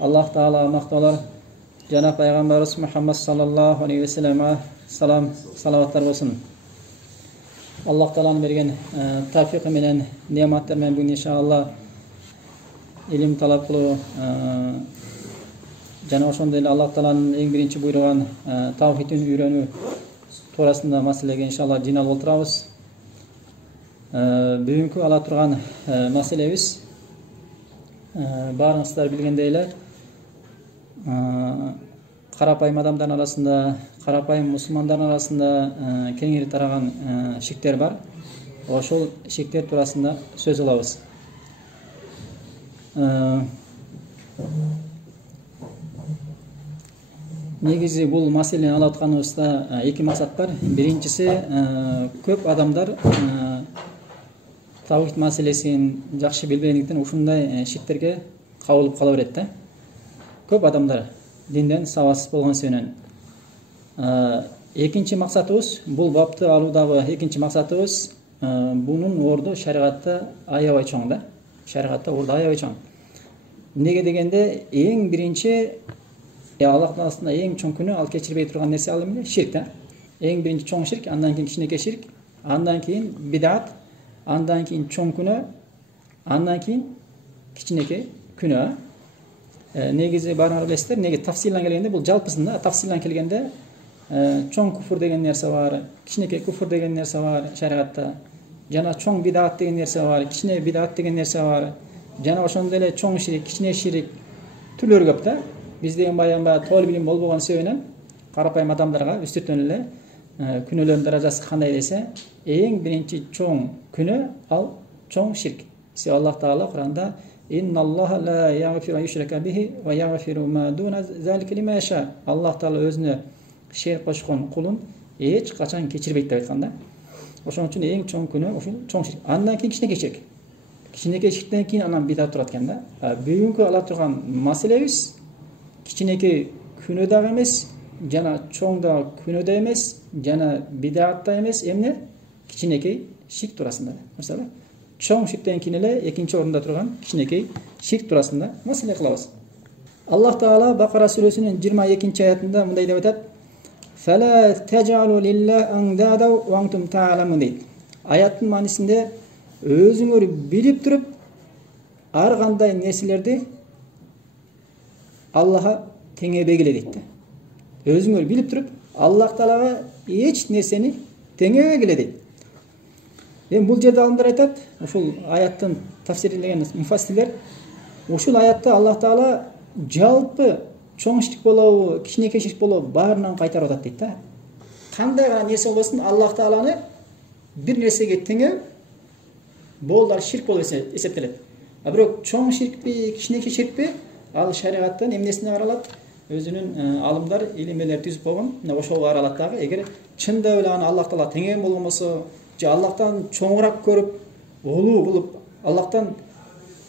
Alloh taolo maqtovlar janob payg'ambarimiz Muhammad sallallohu alayhi vasallamga salovat bo'lsin. Alloh taolaning bergan tavfiqi bilan ne'matlar bilan bugun inshaalloh ilm talab qilib jana o'shonday Alloh taolaning eng birinchi buyurgan tavhidni o'rganuv to'g'risida masalaga inshaalloh jinal o'tiramiz. Bugungi ala turgan masalamiz baringizlar bilgandaylar qarapayım adamlar arasında, qarapayım musulmonlar arasında kengiri taragan shirklar var. Oşol shirklar to'g'risida so'z olamiz. Negizi bu masalani alayotganimizda iki maqsad var. Birinchisi ko'p adamlar tavhid masalasini yaxshi bilmaydigidan o'shunday shirklarga qavulib qolaveradi. Ko'p adamlar dindan savodsiz bo'lgan sönen. Ikinci maqsadimiz bu bobni aludagi ikinci maqsadimiz bunun ordu shariatda ayabay cho'ngda. Shariatda ordu ayabay cho'ng. Nega deganda eng birinchi Alloh taolosida eng cho'ng kuni al kechirmay turgan narsa alimda shirkda. Eng birinchi cho'ng shirk, andan keyin kichkina shirk, andan keyin bid'at, andan keyin cho'ng kuni, andan keyin kichkina kuni. Negizi barlar bilasizlar, nega tafsillan kelganda bu jalpisida tafsillan kelganda cho'ng kufr degan narsa bor, kichkina kufr degan narsa bor shariatda. Jana cho'ng bid'at degan narsa bor, kichkina bid'at degan narsa bor. Jana o'shonday cho'ng shirk, kichkina shirk turlar ko'pda. Biz degan bayonba to'liq bilim bo'lgan söylenen qarapayım adamlarga üstütönle күнөлөрүнүн даражасы кандай десе, эң биринчи чоң күнө ал чоң ширк. Се Аллах Таала Куранда Innalloha la yaghfiru yushraka bihi va yaghfiru ma duna zalika liman yasha. Alloh taolo o'zini sherik qo'shgan qulun hech qachon kechirmaydi deb aytganda. O'shuning uchun eng cho'ng kuni o'sha cho'ng shirk. Andan keyin kichkina shirk. Kichkina shirkdan keyin anan bidat turatganda, bugungi ola turgan masalamiz kichkina kunida emas, jana cho'ngda kunida emas, jana bidatda emas, emne kichkina shirk turasida. Masalan, cho'ng shirkdan keyin ikkinchi o'rinda turgan kichkina shirk turasida masala qilamiz. Alloh taolo Baqara surasining 22-oyatida bunday deb aytadi: "Fala taj'alu lillahi andada wa antum ta'lamun." Oyatning ma'nosida o'zinglar bilib turib har qanday narsalarni Allohga tenge belgile deydi. O'zinglar bilib turib Alloh taolaga hech narsani tenge belgile deydi. Bu жерде алымдар айтат, ушул аяттын тафсирлеген муфассирлер, ушул аятта Аллах Таала жалпы чоң ширк болобу, кичинекей ширк болобу баарынан кайтарып атат дейт да. Кандай гана нерсе болбосун Аллах Тааланы бир нерсеге теңеп болдар ширк болуп эсептелет. А бирок чоң ширкпи, кичинекей ширкпи ал шариаттан эмнесине каралат? Өзүнүн алымдар, илимдер түзүп койгон, ошого каралат дагы. Эгер чында эле аны Аллах Таала теңеген болгонбосо, Allah'tan çoğurak görüp, oğlu bulup, Allah'tan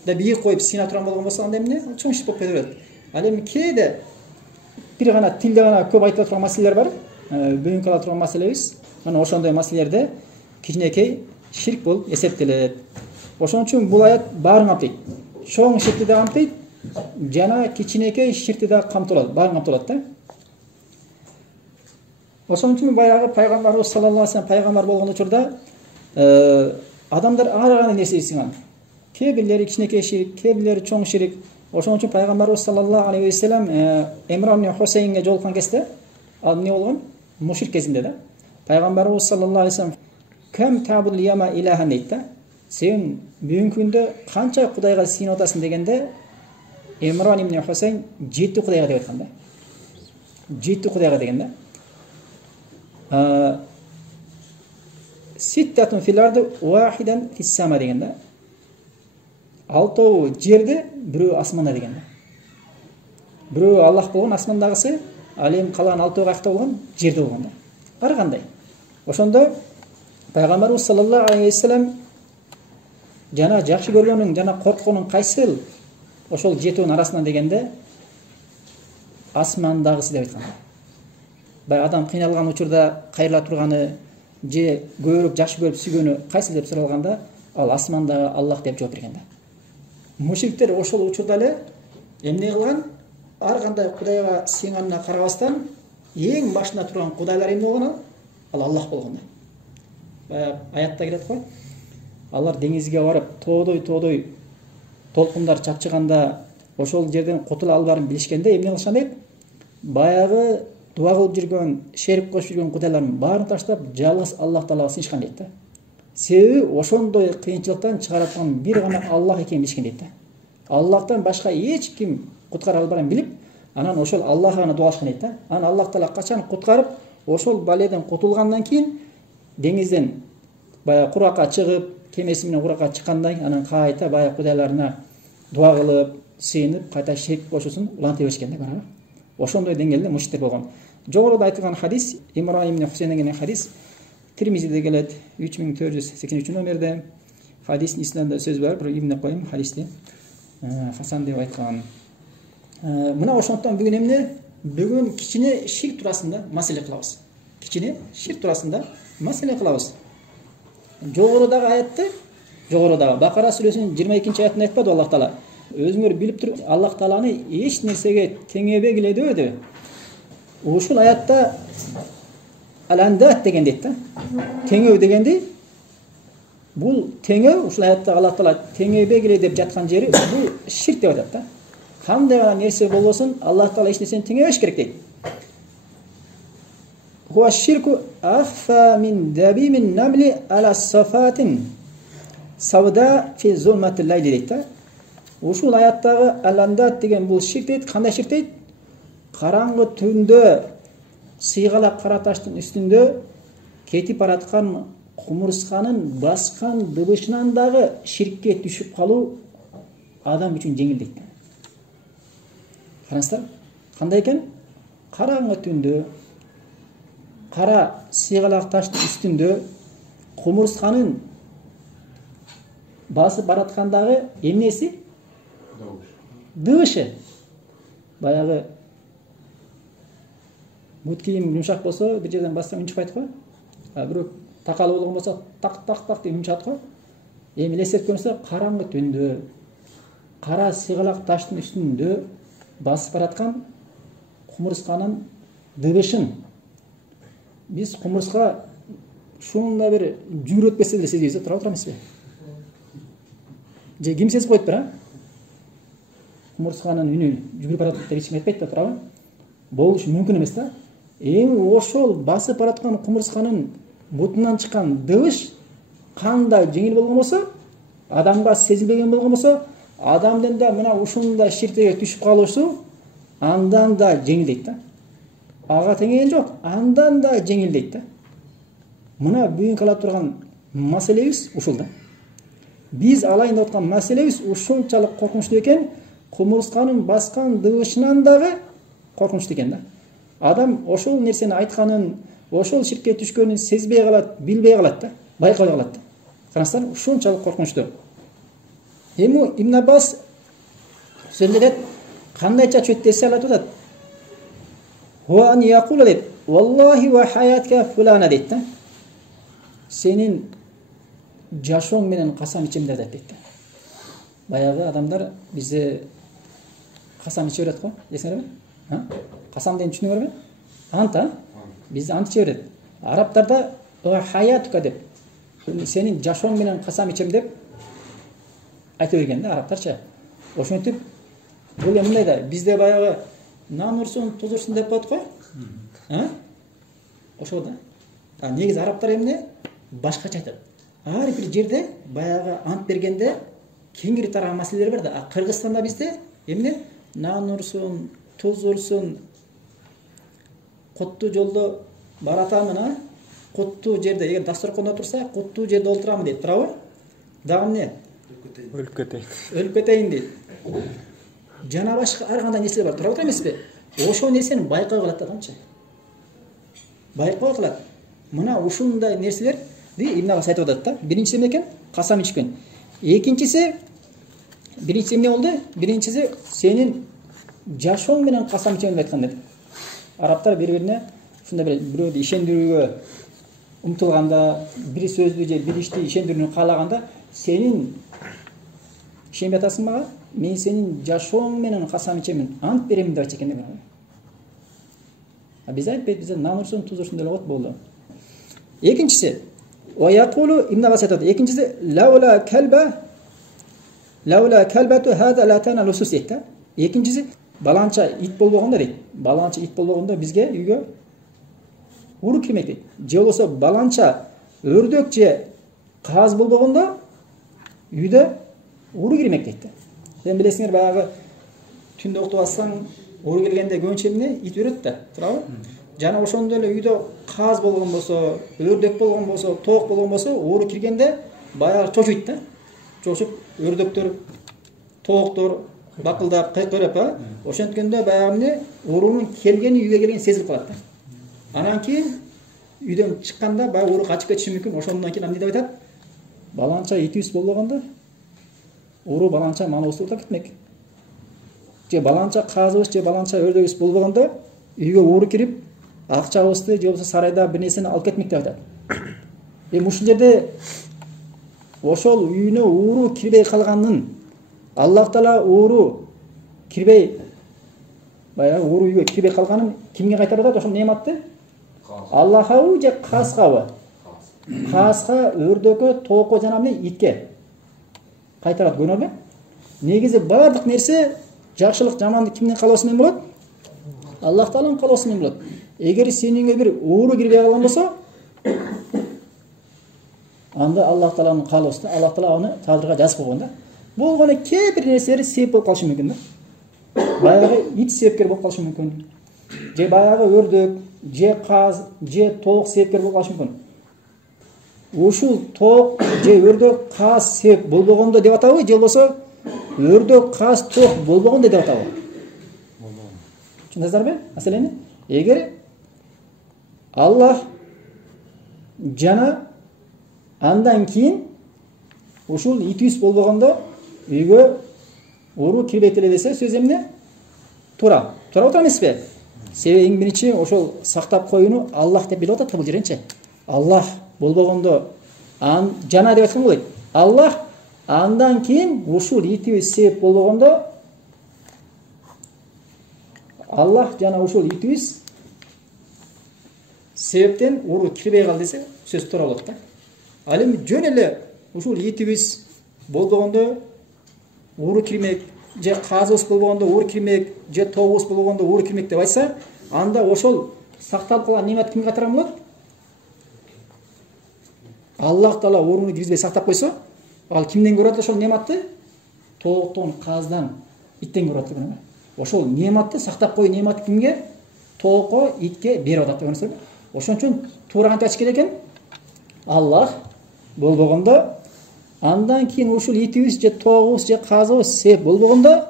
da bir koyup sina turan bolgan bolsa anda emne çoğ şirk bolуп кетет. Ал эми кээде бир гана тилде гана көп айтылып турган маселелер бар. Бүгүнкү ала турган маселебиз мына ошондой маселелерде кичинекей ширк болуп эсептелет. Ошон үчүн бул аят баарын камтыйт. Чоң ширкти да камтыйт, жана кичинекей ширкти да камтылат, баарын камтылат да. Ошон үчүн баягы пайгамбарыбыз саллаллаху алейхи вассалам пайгамбар болгон учурда адамдар ар кандай нерсе исинган. Кээ-бирлери кичинекей ширк, кээ-бирлери чоң ширк. Ошон үчүн пайгамбарыбыз саллаллаху алейхи вассалам Имран ибн Хусейнге жолуккан кезде ал эмне болгон? Мушрик кезинде да. Пайгамбарыбыз саллаллаху алейхи вассалам "Кем табул яма илахан" дейт да. Сен бүгүнкү күндө канча кудайга сыйынып атасың дегенде Имран ибн Хусейн 7 кудайга деп айткан да. 7 кудайга деген да. Sittatun fil ardı vahidan fis sama degende. Алтоо жерде, бирөө асманда дегенде. Бирөө Аллах болгон асмандагысы, ал эми калган алтоо каякта болгон жерде болгондо. Ар кандай. Ошондо пайгамбарыбыз саллаллаху алейхи вассалам жана жакшы көргөнүң, жана коркконуң кайсыл? Ошол жетүүнүн арасынан дегенде асмандагысы деп айткан. Бай адам кыйналган учурда кайрыла турганы, же көбүрөөк жакшы көрүп сүйгөнү кайсы деп суралганда, ал асмандагы Аллах деп жооп берген да. Мушриктер ошол учурда эле Эмне кылган? Ар кандай Кудайга сыйганына карабастан эң башында турган кудайлар эмне болгон? Ал Аллах болгон. Аятта келет го. Алар деңизге барып, тоодой толкундар чапчыганда ошол жерден кутула албарын билишкенде эмне кылышкан дейт? Баягы дуа кылып жүргөн, шерик кошуп жүргөн кудайлардын баарын таштап, жалгыз Аллах Таалага сыйышкан дейт да. Себеби ошондой кыйынчылыктан чыгараткан бир гана Аллах экенин билишкен дейт да. Аллахтан башка эч ким куткара албарын билип, анан ошол Аллахка гана дуа кылышкан дейт да. Анан Аллах Таала качан куткарып, ошол баледен кутулгандан кийин деңизден баягы куракка чыгып, кемеси менен куракка чыккандай, анан кайта баягы кудайларына дуа кылып, сыйынып, кайта шерик кошусун уланта беришкен да, барабы. Ошондой деңгээлде мушриктер болгон. Жогоруда айтылган хадис, Имран ибн Хусейн деген хадис, Тирмизиде келет, 3483 номерде. Хадистин исламда сөз бар, бир Ибн Кайым хадисте Хасан деп айткан. Мына ошондон бүгүн эмне? Бүгүн кичине ширк туурасында маселе кылабыз. Кичине ширк туурасында маселе кылабыз. Жогорудагы аятты, жогорудагы Бакара сүрөсүнүн 22-аятында айтпады Аллах Таала. Өзүңөр билип туруп, Аллах Тааланы эч нерсеге теңебегиле дебеди. Ушул аятта Al-Andad деген дейт да. Теңөө дегенди бул теңөө, ушул аятта Аллах Таала теңебегиле деп жаткан жери бул ширк деп атат да. Кандай гана нерсе болбосун, Аллах Таала эч нерсени теңебеш керек дейт. Хуа ширку аффа мин дабимин намли ала сафатин савда фи зулматил лайли дейт да. Ушул аяттагы Al-Andad деген бул ширк дейт. Кандай ширк дейт? Караңгы түндө сыйгалак кара таштын үстүндө кетип бараткан кумурсканын баскан дыбышынан дагы ширкке түшүп калуу адам үчүн жеңил дейт. Караңыздар, кандай экен? Караңгы түндө кара сыйгалак таштын үстүндө кумурсканын басып бараткандагы эмнеси? Дыбышы. Баягы бут кийим жумшак болсо, бир жерден бассаң үн чыкпайт го. Бирок такалуу болгон болсо, так деп үн чыгат го. Эми элестетип көрсө, караңгы түндө кара сыйгалак таштын үстүндө басып бараткан кумурсканын дыбышын биз кумурска ушундай бир жүгүрөтпесе деле сезбейбиз, тура турабызбы? Же ким сезип коет бир, кумурсканын үнү жүгүрүп баратат деп эч ким айтпайт да, туурабы? Болушу мүмкүн эмес да. Эми ошол басып бараткан кумурсканын бутунан чыккан дыбыш кандай жеңил болгон болсо, адамга сезилбеген болгон болсо, адамдын да мына ушундай ширкеге түшүп калышы андан да жеңил дейт да. Ага теңеген жок, андан да жеңил дейт да. Мына бүгүн кала турган маселебиз ушул да. Биз алайын деп аткан маселебиз ушунчалык коркунучтуу экен, кумурсканын баскан дыбышынан дагы коркунучтуу экен да. Адам ошол нерсени айтканын, ошол ширкке түшкөнүн сезбей калат, билбей калат да, байкабай калат да. Караңыздар, ушунчалык коркунучтуу. Эми Ибн Аббас сөзлөдөт, кандайча чөт десе алат атат. Ва ан якула дейт, валлахи ва хаятка фулана дейт да. Сенин жашооң менен касам ичем деп дейт да. Баягы адамдар бизде касам иче берет го, эсиңерби? Касам деген түшүнүңөрбү? Ант, бизде ант иче берет. Арабтарда ва хаятка деп, сенин жашооң менен касам ичем деп айта берген да арабтарча. Ошентип бул эмне да, бизде баягы нан урсун, туз урсун деп коет го. Ошо да. Негизи арабтар эмне? Башкача айтат. Ар бир жерде баягы ант бергенде кеңири тараган маселелер бар да. Кыргызстанда бизде эмне? Нан урсун, туз урсун, куттуу жолдо баратамын, куттуу жерде, эгер дасторкондо турса, куттуу жерде олтурамын дейт, туурабы? Дагы эмне? Өлүп кетейин дейт. Жана башка ар кандай нерселер бар, туурабы эмеспи? Ошол нерсени байкай калат адамча. Байкай калат. Мына ушундай нерселерди Ибн Аббас айтып атат да. Биринчиси эмне экен? Касам ичкен. Экинчиси эмне болду? Биринчиси сенин жашооң менен касам ичем деп айткан dedi. Арабтар бири-бирине ушундай бир бирөөдү ишендирүүгө умтулганда, бир сөздү же бир ишти ишендирүүнү каалаганда, сенин ишенбей атасың мага? Мен сенин жашооң менен касам ичемин, ант беремин деп айтчу экен да. Биз айтпайт, биз нан урсун, туз урсун деле коет болду. Экинчиси, ويقول ابن عباس айтат, экинчиси лаула калбату хада латана лусус дейт да. Экинчиси, баланча ит болбогондо дейт. Баланча ит болбогондо бизге үйгө уру кирмек дейт. Же болбосо баланча өрдөк же каз болбогондо үйдө уру кирмек дейт да. Сен билесиңер, баягы түндө уктап атсаң, уру келгенде көбүнчө эмне ит үрөт да, туурабы? Жана ошондой эле үйдө каз болгон болсо, өрдөк болгон болсо, тоок болгон болсо, уру киргенде баягы чочуйт да. Чочуп, өрдөктөр, тооктор бакылдап, кыйкырып, ошенткенде баягы эмне урунун келгени, үйгө келгени сезилип калат да. Анан кийин үйдөн чыкканда баягы уру качып кетиши мүмкүн. Ошондон кийин эмне деп айтат? Баланча итибиз болбогондо уру баланча малыбызды утап кетмек. Же баланча казыбыз, же баланча өрдөгүбүз болбогондо үйгө уру кирип, акчабызды же болбосо сарайда бир нерсени алып кетмек деп айтат. Ушул жерде ошол үйүнө уру кирбей калганын, Аллах Таала уру кирбей, баягы уру үйгө кирбей калганын кимге кайтарып атат ошол неаматты? Аллахабы же казгабы? Казга, өрдөккө, тоокко жана итке кайтарат, көрүнөбү? Негизи бардык нерсе жакшылык, жамандык кимдин калоосу менен болот? Аллах Тааланын калоосу менен болот. Эгер сенин үйгө бир уру кирбей калган болсо, анда Аллах Тааланын калоосу, Аллах Таала аны тадырга жазып койгон да. Бул гана кээ бир нерселер себеп болуп калышы мүмкүн да. Баягы ит себепкер болуп калышы мүмкүн. Же баягы өрдөк, же каз, же тоок себепкер болуп калышы мүмкүн. Ушул тоок же өрдөк, каз себеп болбогондо деп атабы, же болбосо өрдөк, каз, тоок болбогондо деп атабы? Түшүндүңүздарбы маселени? Эгер Аллах жана андан кийин ушул итибиз болбогондо үйгө уру кирбейт эле десе, сөз эмне? Туура. Туура отура эмеспи? Себеби эң биринчи ошол сактап коюуну Аллах деп билип атат бул жеренчи. Аллах болбогондо жана деп айткан болот. Аллах андан кийин ушул итибиз себеп болбогондо Аллах жана ушул итибиз себептен уру кирбей калды десе, сөз туура болот да. Ал эми жөн эле ушул итибиз болбогондо уру кирмек, же казыбыз болбогондо уру кирмек, же тоогубуз болбогондо уру кирмек деп айтса, анда ошол сакталып калган немат кимге кайтарган болот? Аллах Таала уруну киргизбей сактап койсо, ал кимден көрөт ошол нематты? Тооктон, каздан, иттен көрөт экен. Ошол нематты сактап кой, немат кимге? Тоокко, итке берип атат деп көрсөң. Ошон үчүн туура кантип айтыш керек экен? Аллах болбогондо, андан кийин ушул итибиз же тоогубуз же казыбыз себеп болбогондо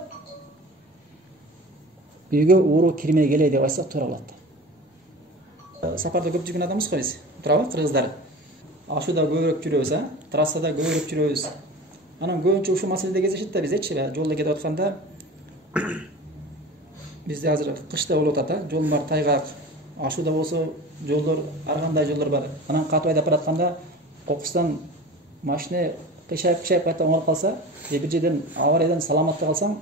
үйгө уру кирмей келе деп айтса туура болот. Сапарда көп жүргөн адамбыз го биз, туурабы, кыргыздар? Ашууда көбүрөөк жүрөбүз, трассада көбүрөөк жүрөбүз. Анан көбүнчө ушул маселеде кездешет да бизечи, жолдо кетип атканда бизде азыр кышта болуп атат, жол бар тайгак. Ашууда болсо жолдор, ар кандай жолдор бар. Анан катып айдап баратканда кокустан машина кыйшайып кайта оңоруп калса, же бир жерден авариядан саламатта калсаң,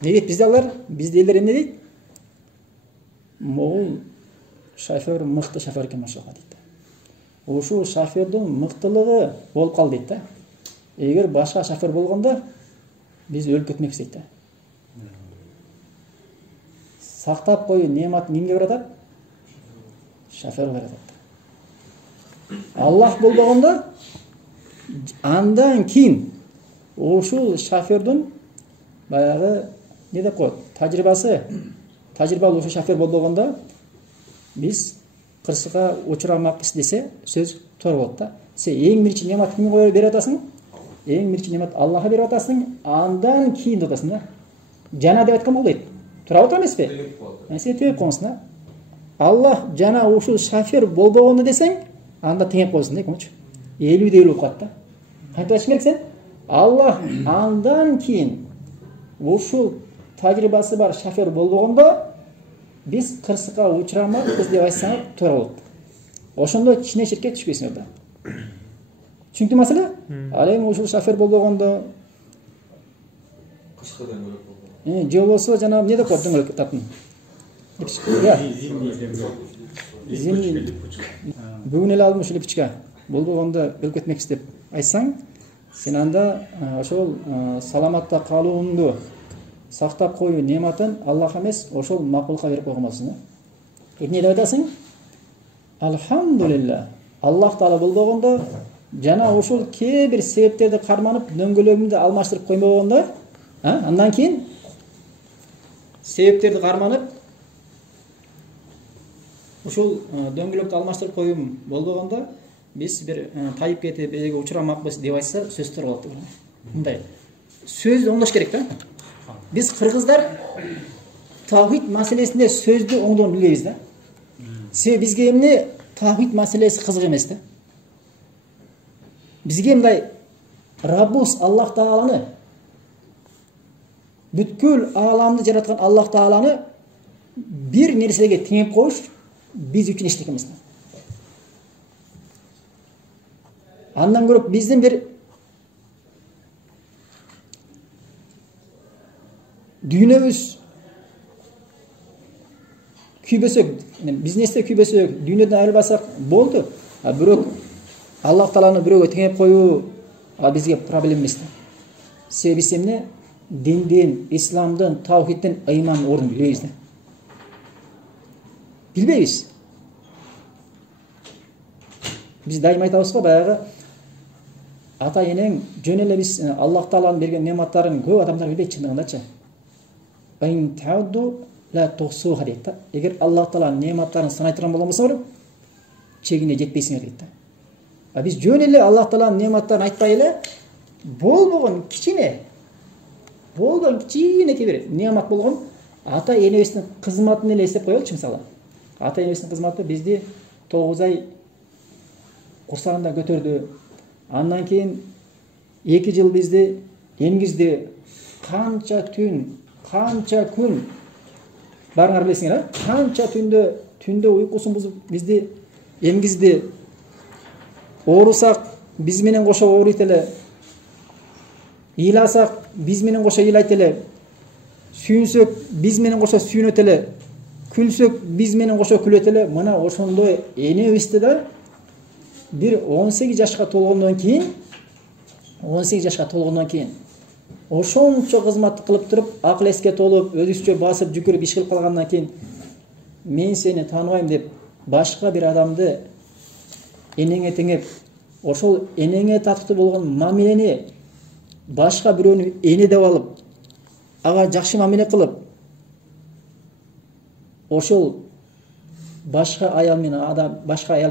не дейт бизде алар? Бизде элдер эмне дейт? Могул шофер мыкты шофер экен машалла дейт. Ушул шофердин мыктылыгы болуп калды дейт да. Эгер башка шофер болгондо биз өлүп кетмекпиз дейт да. Сактап коюу немат кимге берип атат? Шофер берип атат. Аллах болбогондо андан кийин ушул шофердин баягы не деп коет? Тажрыйбалуу ушул шофер болбогондо биз кырсыкка учурамакпыз десе, сөз туура болот да. Сен эң биринчи немат кимге берип атасың? Эң биринчи немат Аллахка берип атасың, андан кийин деп атасың да. Жана деп айткан болот. Туура болот эмеспи? Сен төгүп коесуң да. Аллах жана ушул шофер болбогондо десең, анда теңеп коесуң да, көчү. 50-50 болуп калат да. Кантип айтыш керек сен? Аллах андан кийин ушул тажрыйбасы бар шофер болбогондо биз кырсыкка учурамакпыз деп айтсаңар туура болот. Ошондо кичине ширкке түшпөйсүңөр да. Түшүнүктүү маселе? Ал эми ушул шофер болбогондо Пучкадан көрөк болду. Же болсо жана эмне деп коет дөңгөлөк таптын. Зимний липучка. Бүгүн эле алдым ушул липучка. Болбогондо өлүп кетмекчи деп айтсаң, сен анда ошол саламатта калууңду сактап коюу нематын Аллах эмес, ошол макулукка берип койгон болсуң. Эмне деп атасың? Алхамдулилла. Аллах Таала болбогондо жана ошол кээ бир себептерди карманып дөңгөлөгүмдү алмаштырып коймогондо, андан кийин себептерди карманып ушул дөңгөлөктү алмаштырып коюум болбогондо биз бир тайып кетип эге учурамакпыз деп айтса сөздөр болот. Мындай сөздү оңдош керек да. Биз кыргыздар тавхид маселесинде сөздү оңдоон билбейбиз да. Себеби бизге эмне тавхид маселеси кызык эмес да. Бизге мындай Раббус Аллах Тааланы, бүткүл ааламды жараткан Аллах Тааланы бир нерсеге теңеп коюш биз үчүн эчтеке эмес. Андан көрөп биздин бир дүйнөбүз күйбөсөк, бизнесте күйбөсөк, дүйнөдөн айрылбасак болду. Бирок Аллах Тааланы бирөөгө теңеп коюу бизге проблема эмес. Себеби биз эмне? Динден, исламдын, тавхиддин, ыймандын ордун билбейбиз да. Билбейбиз. Биз дайым айтабыз го, баягы ата энең жөн эле биз Аллах Тааланын берген нематтарын көп адамдар билбейт чындыгындачы. Ин таудду ла тохсуха дейт да. Эгер Аллах Тааланын нематтарын санай турган болбосоңор, чегине жетпейсиңер дейт да. Биз жөн эле Аллах Тааланын нематтарын айтпай эле болбогон кичине бир немат болгон ата энебиздин кызматын эле эстеп коелучу. Мисалы, ата энебиздин кызматы бизди 9 ай курсагында көтөрдү. Андан кийин 2 жыл бизди эмгизди. Канча түн, канча күн барыңар билесиңер, канча түндө уйкусун бузуп бизди эмгизди. Оорусак биз менен кошо ооруйт эле. Ыйласак биз менен кошо ыйлайт эле. Сүйүнсөк биз менен кошо сүйүнөт эле. Күлсөк биз менен кошо күлөт эле. Мына ошондой энебизди да бир 18 жашка толгондон кийин ошончо кызматты кылып туруп, акыл эске толуп, өзүчө басып жүгүрүп иш кылып калгандан кийин мен сени тааныбайм деп башка бир адамды энеңе теңеп, ошол энеңе татыктуу болгон мамилени башка бирөөнү эне деп алып, ага жакшы мамиле кылып, ошол башка аял менен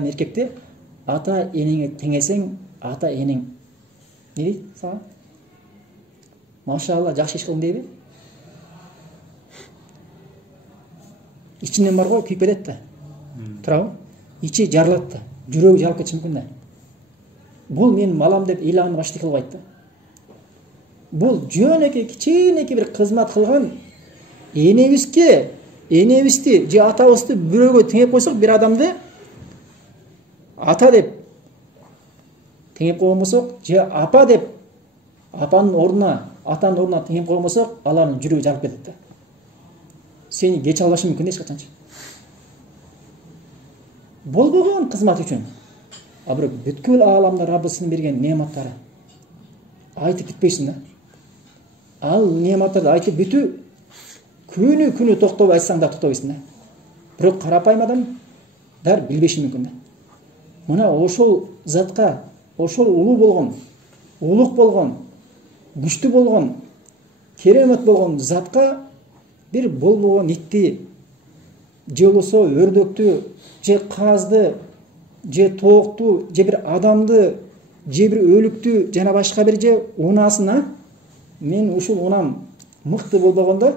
эркекти ата энеңе теңесең, ата энең не дейт сага? Машалла, жакшы иш кылдың дейби? Ичинен бар го, күйүп кетет да. Турабы? Ичи жарылат да. Жүрөгү жарылып кетиши мүмкүн да. Бул мен малам деп ыйлаган башты кылбайт да. Бул жөнөкөй кичинекей бир кызмат кылган энебизди же атабызды бирөөгө теңеп койсок, бир адамды ата деп теңеп койгон болсок, же апа деп атанын ордуна теңеп койгон болсок, алардын жүрөгү жарылып кетет да. Сени кече албашы мүмкүн эч качанчы. Болбогон кызмат үчүн. Бирок бүткүл ааламда Раббысынын берген нематтары айтып бүтпөйсүң да. Ал нематтарды айтып бүтүү күнү токтобой айтсаң да токтобойсуң да. Бирок карапайым адамдар билбеши мүмкүн да. Мына ошол затка, ошол улук болгон, күчтүү болгон, керемет болгон затка бир болбогон итти, же болбосо өрдөктү, же казды, же тоокту, же бир адамды, же бир өлүктү, жана башка бир же унасына, мен ушул унам мыкты болбогондо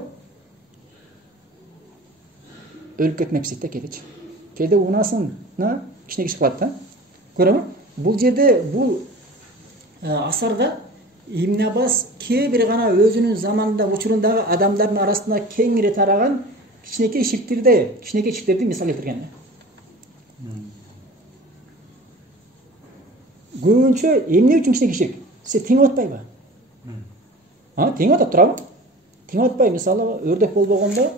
өлүп кетмекчи да кедечи. Кеде унасына кичине киш кылат да. Көрөбү? Бул жерде, бул асарда Ибн Аббас кээ бир гана өзүнүн заманында, учурундагы адамдардын арасында кеңири тараган кичинекей ширктерди мисал келтирген. Көбүнчө эмне үчүн кичинекей ширк? Сиз теңип атпайбы? Теңип атат турабы? тең атпай, мисалы өрдөк болбогондо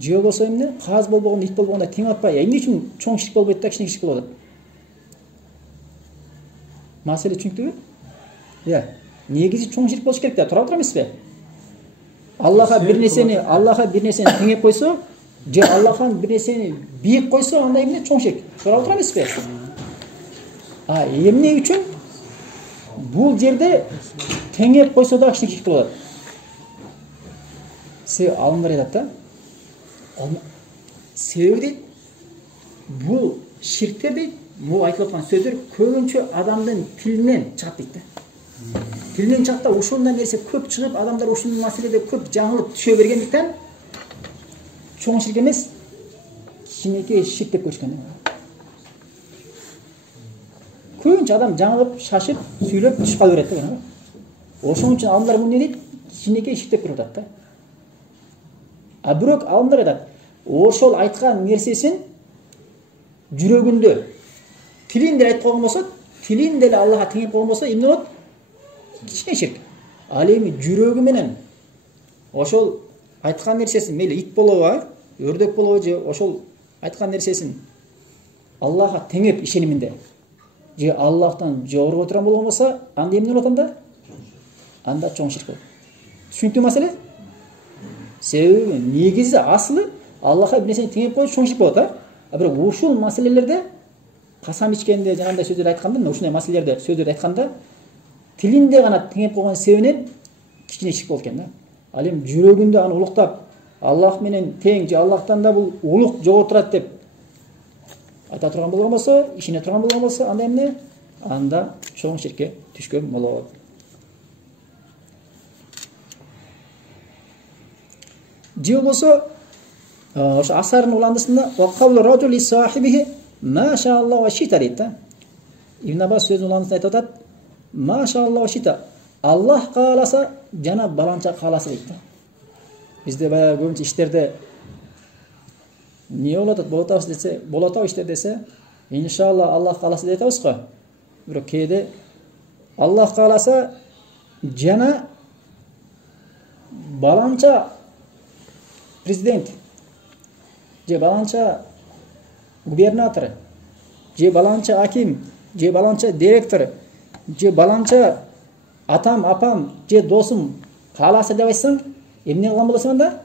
же болбосо эмне каз болбогондо, ит болбогондо тең атпай, эмне үчүн чоң ширк болбойт да кичине ширк болот? Маселе түшүнүктүүбү? Негизи чоң ширк болуш керек да, тура эмеспи? Аллаха бир нерсени теңеп койсо, же Аллаха бир нерсени бийик койсо, анда эмне чоң ширк? Тура эмеспи? Эмне үчүн бул жерде теңеп койсо да кичине ширк болот? Алымдар айтат да. Себеби дейт, бул ширктер дейт, бул айтылып аткан сөздөр көбүнчө адамдын тилинен чыгат дейт да. Тилинен чыгат да, ошондой нерсе көп чыгып, адамдар ушул маселеде көп жаңылып түшө бергендиктен чоң ширк эмес, кичинекей ширк деп көрүшкөн. Көбүнчө адам жаңылып, шашып, сүйлөп түшүп кала берет да. Ошон үчүн алымдар муну дейт, кичинекей ширк деп көрүп атат да. Бирок алымдар айтат, ошол айткан нерсесин жүрөгүндө тилин деле айтып койгон болсо, тилин деле Аллаха теңеп койгон болсо, эмне болот? Кичине ширк. Ал эми жүрөгү менен ошол айткан нерсесин, мейли ит болобу, өрдөк болобу, же ошол айткан нерсесин Аллаха теңеп ишениминде, же Аллахтан жогору отурган болгон болсо, анда эмне болот анда? Анда чоң ширк болот. Түшүнүктүү маселе? Себеби негизи асылы Аллаха бир нерсени теңеп коюш чоң ширк болот, бирок ушул маселелерде касам ичкенде, жанагындай сөздөр айтканда, ушундай маселелерде сөздөрдү айтканда, тилинде гана теңеп койгон себебинен кичине ширк болот экен да. Ал эми жүрөгүндө аны улуктап, Аллах менен тең, же Аллахтан да бул улук жогору турат деп айта турган болгон болсо, ишене турган болгон болсо, анда эмне? Анда чоң ширкке түшкөн болот. Же болбосо ошо асардын уландысында вaqawlu rajuli sahibihi ma sha Allah wa shita дейт да. Ибн Аббас сөзүн уландысында айтып атат, ma sha Allah wa shita. Аллах кааласа, жана баланча кааласа дейт да. Бизде баягы көбүнчө иштерде не болот десе, болот иштер десе, иншалла Аллах кааласа деп атабыз го. Бирок кээде Аллах кааласа, жана баланча президент, же баланча губернатор, же баланча аким, же баланча директор, же баланча атам, апам, же досум кааласа деп айтсаң, эмне кылган болосуң анда?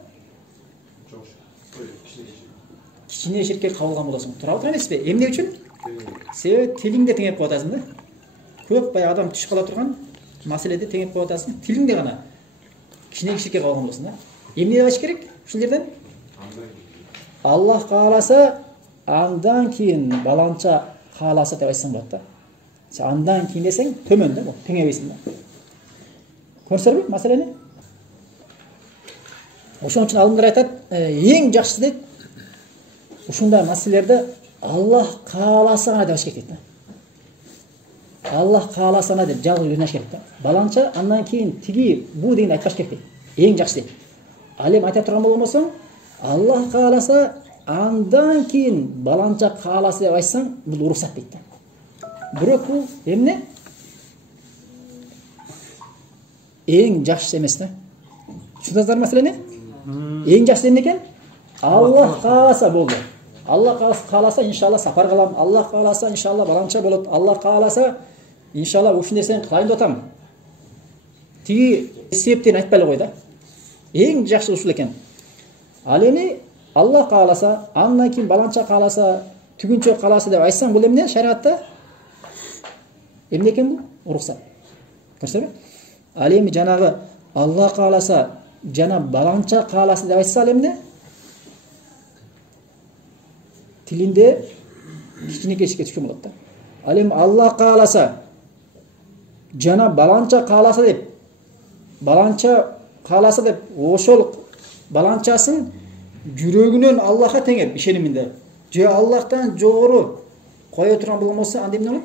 Кичине ширкке кабылган болосуң. Тура эмеспи? Эмне үчүн? Себеби тилиңде теңеп коюп атасың да. Көп бай адам түшүп кала турган маселеде теңеп коюп атасың, тилиңде гана кичине ширкке кабылган болосуң да. Эмне деп айтыш керек? Ушул жерден Аллах кааласа, андан кийин баланча кааласа деп айтсаң болот да. Андан кийин десең төмөн да, бул теңебейсиң да. Көрсөрбү маселени? Ошон үчүн алымдар айтат, эң жакшысы дейт, ушундай маселелерде Аллах кааласа гана деп айтыш керек дейт да. Аллах кааласа гана деп жалгыз өзүнө керек да. Баланча андан кийин тиги бу дегенди айтпаш керек дейт. Эң жакшысы дейт. Ал эми айта турган болгон болсоң, Аллах кааласа, андан кийин баланча кааласа деп айтсаң, бул уруксат дейт да. Бирок бул эмне? Эң жакшысы эмес да. Түшүнөсүңөр маселени? Эң жакшысы эмне экен? Аллах кааласа болду. Аллах кааласа, иншалла сапар кылам. Аллах кааласа, иншалла баланча болот. Аллах кааласа, иншалла ушул нерсени кылайын деп атам. Тиги себептен айтпай эле кой да. Эң жакшы ушул экен. Ал эми Аллах кааласа, андан кийин баланча кааласа, түгүнчө кааласа деп айтсаң, бул эмне шариатта? Эмне экен бул? Уруксат. Көрсөбү? Ал эми жанагы Аллах кааласа, жана баланча кааласа деп айтса, ал эмне? Тилинде кичинекей ширкке түшкөн болот да. Ал эми Аллах кааласа, жана баланча кааласа деп, ошол баланчасын жүрөгүнөн Аллахка теңеп ишениминде, же Аллахтан жогору кое турган болгон болсо, анда эмне болот?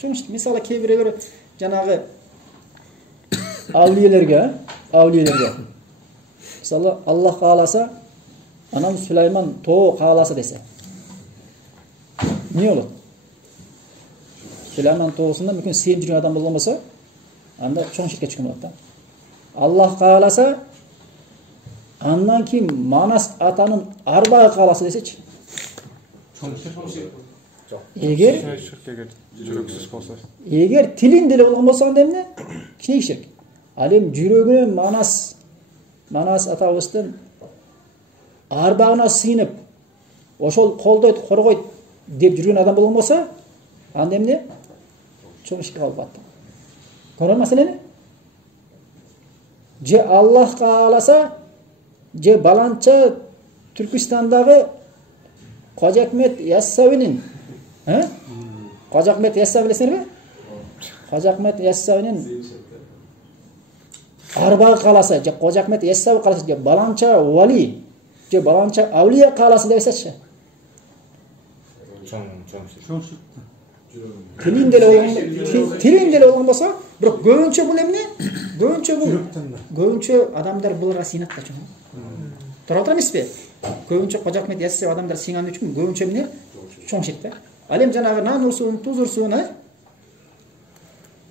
Чоң ширк. Мисалы кээ бирөө жанагы авлиелерге, мисалы Аллах кааласа, анан Сулайман тоо кааласа десе, эмне болот? Сулайман тоосунда мүмкүн сыйып жүргөн адам болгон болсо, анда чоң ширкке түшкөн болот да. Аллах кааласа, андан кийин Манас атанын арбагы кааласа десечи. Эгер жүрөксүз болсо. Эгер тилин деле болгон болсо анда эмне? Кичине ширк. Ал эми жүрөгүнө Манас атабыздын арбагына сыйынып, ошол колдойт, коргойт деп жүргөн адам болгон болсо, анда эмне? Чоң ширкке калып калат. Көрөң маселени? Же Аллах кааласа, же баланча Түркистандагы Кожакмет Яссауинин, Кожакмет Яссау билесиңерби? Кожакмет Яссауинин арбагы кааласа, же Кожакмет Яссау кааласа, же баланча вали, же баланча авлия кааласа десечи. Чоң Тилин деле болгон болсо, бирок көбүнчө бул эмне? Көбүнчө адамдар буларга сыйнат да чоң. Тура эмеспи? Көбүнчө Кожакмет Яссау адамдар сыйган үчүн көбүнчө эмне? Чоң ширк да. Ал эми жанагы нан урсун, туз урсун,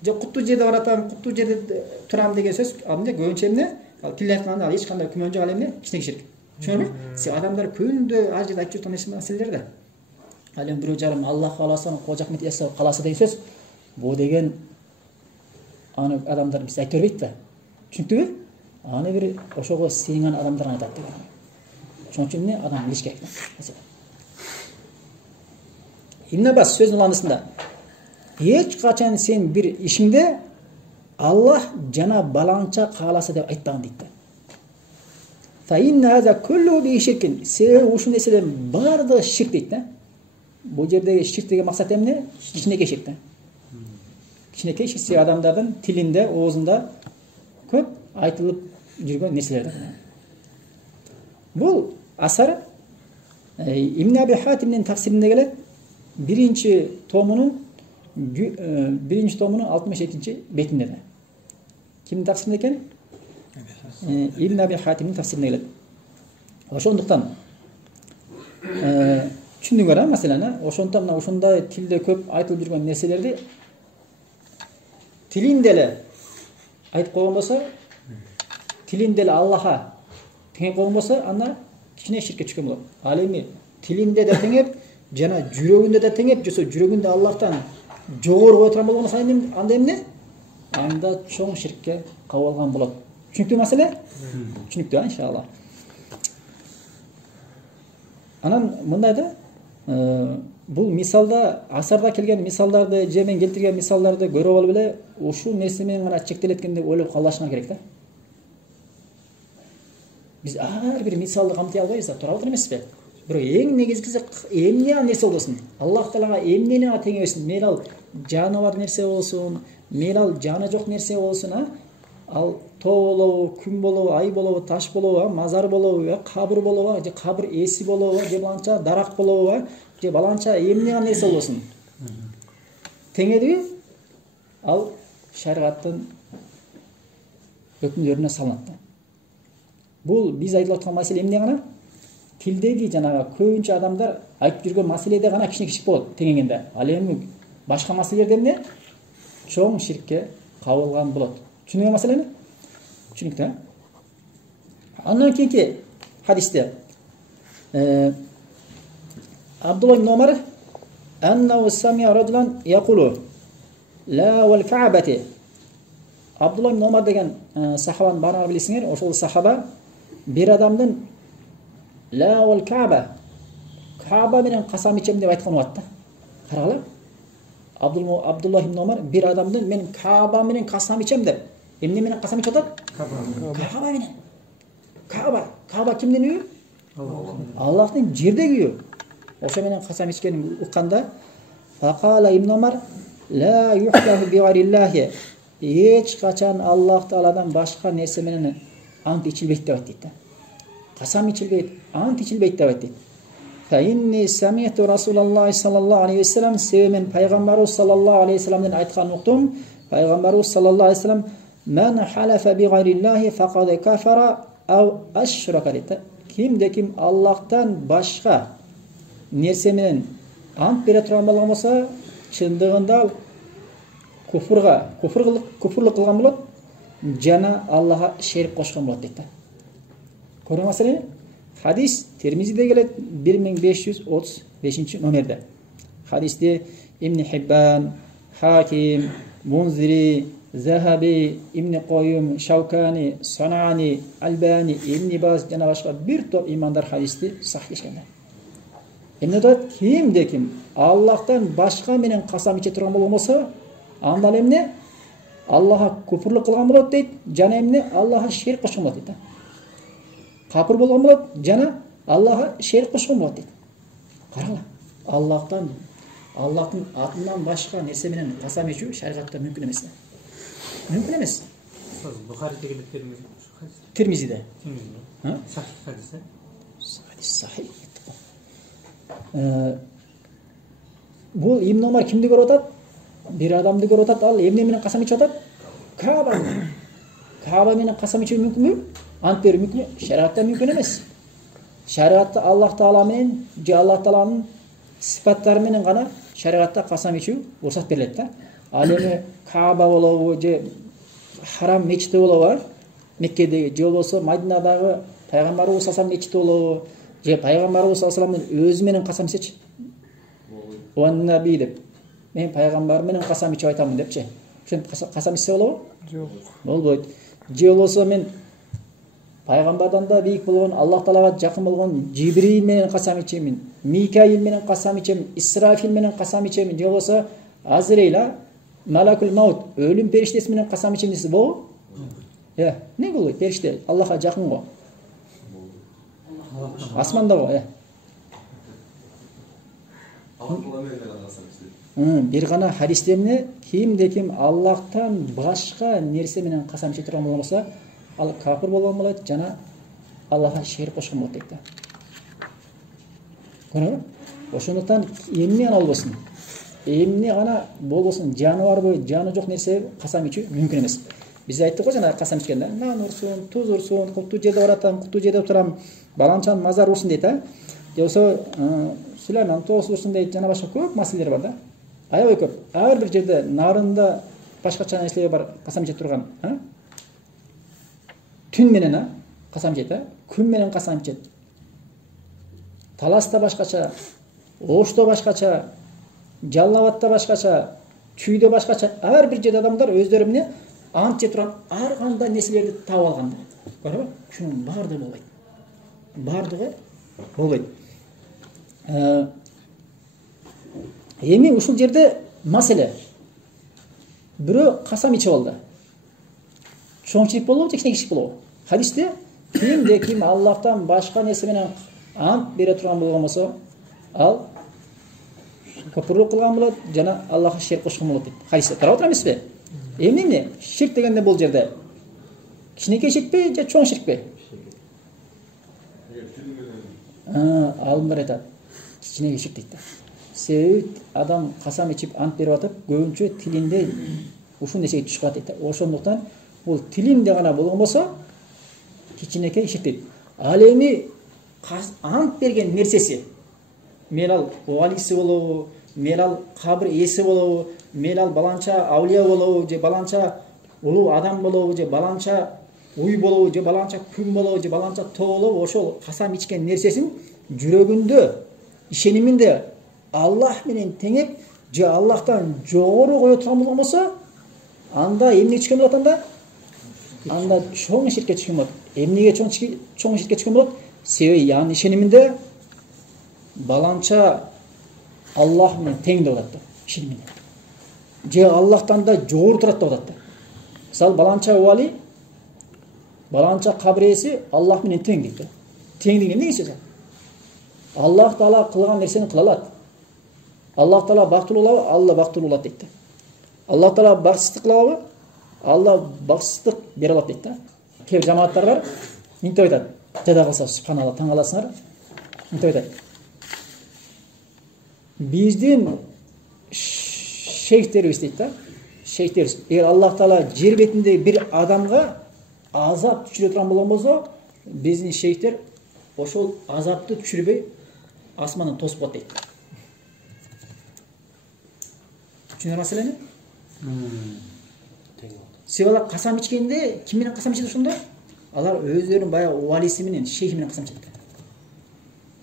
же куттуу жерде баратам, куттуу жерде турам деген сөз, анда көбүнчө эмне? Ал тил айтканда эч кандай күмөн жок, ал эмне? Кичине ширк. Түшүнөбү? Сен адамдар күндө ар жерде айтып жүргөн нерселер да. Ал эми бирөө жарым Аллах кааласа, Кожакмет Яссау кааласа деген сөз, бул деген аны адамдар биз айтып бербейт да. Түшүнүктүбү? Аны бир ошого сыйынган адамдар айтат деген. Ошон үчүн эмне адам билиш керек да. Ибн Аббас сөзүнүн уландысында эч качан сен бир ишиңде Аллах жана баланча кааласа деп айтпаган дейт да. Фа инна хаза куллу би ширкин. Себеби ушул нерселердин бардыгы ширк дейт да. Бул жердеги ширк деген максат эмне? Кичинекей ширк да. Кичинекей ширк адамдардын тилинде, оозунда көп айтылып жүргөн нерселер да. Бул асар Ибн Аби Хатимдин тафсиринде келет. Биринчи томунун 62 бетинде да. Кимдин тафсиринде экен? Ибн Аби Хатимдин тафсиринде келет. Ошондуктан түшүндүңөр маселени. Ошондуктан мына ушундай тилде көп айтылып жүргөн нерселерди тилин деле айтып койгон болсо, тилин деле Аллаха теңеп койгон болсо, анда кичине ширкке түшкөн болот. Ал эми тилинде да теңеп, жана жүрөгүндө да теңеп, жосо жүрөгүндө Аллахтан жогору кое турган болгон болсо, анда эмне? Анда чоң ширкке кабылган болот. Түшүнүктүү маселе? Түшүнүктүү, иншалла. Анан мындай да, бул мисалда, асарда келген мисалдарды, же мен келтирген мисалдарды көрүп алып эле, ушул нерсе менен гана чектелет экен деп ойлоп калышыңар керек да. Биз ар бир мисалды камтый албайбыз да, туура эмеспи? Бирок эң негизгиси эмне нерсе болсун. Аллах Таалага эмнени теңебесин. Мейли ал жаныбар нерсе болсун, мейли ал жаны жок нерсе болсун, ал тоо болобу, күн болобу, ай болобу, таш болобу, мазар болобу, кабыр болобу, же кабыр эси болобу, же баланча дарак болобу, же баланча эмне нерсе болсун. Теңедиби? Ал шариаттын өкүмдөрүнө салынат да. Бул биз айтып аткан маселе эмне гана? Тилдеги жанагы көбүнчө адамдар айтып жүргөн маселеде гана кичине кичик болот теңегенде. Ал эми башка маселелерде эмне? Чоң ширкке кабылган болот. Түшүнүңөр маселени? Түшүнүктүү. Андан кийинки хадисте Абдулла ибн Умар аннау самия раджулан якулу ла вал каабати. Абдулла ибн Умар деген сахабаны баарыңар билесиңер. Ошол сахаба бир адамдын ла вал кааба, кааба менен касам ичем деп айткан болот да. Карагыла. Абдулла ибн Умар бир адамдын мен кааба менен касам ичем деп. Эмне менен касам ичип атат? Кааба менен. Кааба кимдин үйү? Аллахтын жердеги үйү. Ошо менен касам ичкенин укканда факала ибн Умар ла юхлаху би гайриллахи. Эч качан Аллах Тааладан башка нерсе менен ант ичилбейт деп айтты да. Касам ичилбейт, ант ичилбейт деп айтты. Фа инни сами'ту Расулаллахи саллаллаху алейхи ва саллям, себеби пайгамбарыбыз саллаллаху алейхи ва салламдын айтканын уктум. Пайгамбарыбыз саллаллаху алейхи ва саллям "Ман халафа би гайриллахи фақад кафара ау ашрака" дейт. Кимде ким Аллахтан башка нерсе менен ант бере турган болгон болсо, чындыгында куфурлук кылган болот, жана Аллахка шерик кошкон болот дейт да. Көрө маселени? Хадис Термизиде келет 1535 номерде. Хадисте Ибн Хиббан, Хаким, Мунзири, Захаби, Ибн Койюм, Шаукани, Санани, Албани, Ибн Баз жана башка бир топ имандар хадисти сахиhlешкендер. Эмне дейт? Кимде ким Аллахтан башка менен касам иче турган болсо, анда эмне? Аллахка куфурлук кылган болот дейт, жана эмне? Аллахка шерик кошкон болот дейт. Капыр болгон болот, жана Аллахка шерик кошкон болот дейт. Караңла, Аллахтын атынан башка нерсе менен касам ичүү шариатта мүмкүн эмес. Мүмкүн эмес. Бухариде келеттериңиз Термизиде. Сахих хадис. Хадис сахих. Бул Ибн Омар кимди көрүп атат? Бир адамды көрүп атат, ал эмне менен касам ичип атат? Кааба менен касам ичүү мүмкүнбү? Ант берүү мүмкүн? Шариатта мүмкүн эмес. Шариатта Аллах Таала менен, же Аллах Тааланын сыпаттары менен гана шариатта касам ичүү уруксат берилет да. Ал эми Кааба болобу, же Харам мечити болобу, Меккедеги, же болбосо Мадинадагы пайгамбарыбыз салам мечити болобу, же пайгамбарыбыз салам өзү менен касам ичечи. Уан наби деп. Мен пайгамбар менен касам ичип айтамын депчи. Ошентип касам ичсе болобу? Жок. Болбойт. Же болбосо мен пайгамбардан да бийик болгон, Аллах Таалага жакын болгон Жибрил менен касам ичемин, Микаил менен касам ичемин, Исрафил менен касам ичемин, же болбосо Азрейла, Малакул Маут, өлүм периштеси менен касам ичемин десе болобу? Не болбойт? Периште Аллахка жакын го. Асманда го, Бир гана хадисте эмне? Кимде ким Аллахтан башка нерсе менен касам иче турган болсо, ал кафир болгон болот, жана Аллахка шерик кошкон болот дейт да. Көрөбү? Ошондуктан эмне гана болбосун, эмне гана болбосун, жаныбарбы, жаны жок нерсе касам ичүү мүмкүн эмес. Биз айттык го жана касам ичкенде, нан урсун, туз урсун, куттуу жерде баратам, куттуу жерде турам, баланчан мазар урсун дейт да. Же болсо Сулайман тоос урсун дейт, жана башка көп маселелер бар да. Аябай көп. Ар бир жерде нарында башкача нерселер бар, касам иче турган, Түн менен касам ичет, күн менен касам ичет. Таласта башкача, Ошто башкача, Жаллабатта башкача, Чүйдө башкача. Ар бир жерде адамдар өздөрү эмне ант же турган ар кандай нерселерди таап алган. Көрөбү? Шунун баардыгы болбойт. Баардыгы болбойт. Эми ушул жерде маселе. Бирөө касам ичип алды. Чоңчилик болобу же кичинекичилик болобу? Хадисте кимде ким Аллахтан башка нерсе менен ант бере турган болгон болсо, ал капырлык кылган болот, жана Аллахка шерик кошкон болот дейт. Хадисте тарап отура эмеспи? Эмне? Ширк дегенде бул жерде кичинекей ширкпи же чоң ширкпи? Алым бар айтат. Кичинекей ширк дейт да. Себеби адам касам ичип ант берип атып, көбүнчө тилинде ушул нерсеге түшүп калат дейт. Ошондуктан бул тилинде гана болгон болсо кичинекей ширк дейт. Ал эми ант берген нерсеси, мен ал валиси болобу, мен ал кабыр ээси болобу, мен ал баланча аулия болобу, же баланча улуу адам болобу, же баланча уй болобу, же баланча күн болобу, же баланча тоо болобу, ошол касам ичкен нерсесин жүрөгүндө, ишениминде Аллах менен теңеп, же Аллахтан жогору кое турган болгон болсо, анда эмне түшкөн болот анда? Анда чоң ширкке түшкөн болот. Эмнеге чоң ширкке түшкөн болот? Себеби яны ишениминде баланча Аллах менен тең деп атат да, ишениминде. Же Аллахтан да жогору турат деп атат да. Мисалы баланча вали, баланча кабыр ээси Аллах менен тең дейт да. Тең деген эмне сөзү? Аллах Таала кылган нерсени кыла алат. Аллах Таала бактылуу болобу? Алла бактылуу болот дейт да. Аллах Таала бакытсыздык кылабы? Алла бакытсыздык бере алат дейт да. Кээ жамааттар бар, мынтип айтат. Жада калса субханалла таң каласыңар. Мынтип айтат. Биздин шейхтерибиз дейт да. Шейхтерибиз. Эгер Аллах Таала жер бетиндеги бир адамга азап түшүрө турган болгон болсо, биздин шейхтер ошол азапты түшүрбөй асмандан тосуп коет дейт. Түшүнөр маселени? Себебі алар касам ичкенде ким менен касам ичет ошондо? Алар өздөрүнүн баягы валиси менен, шейхи менен касам ичет.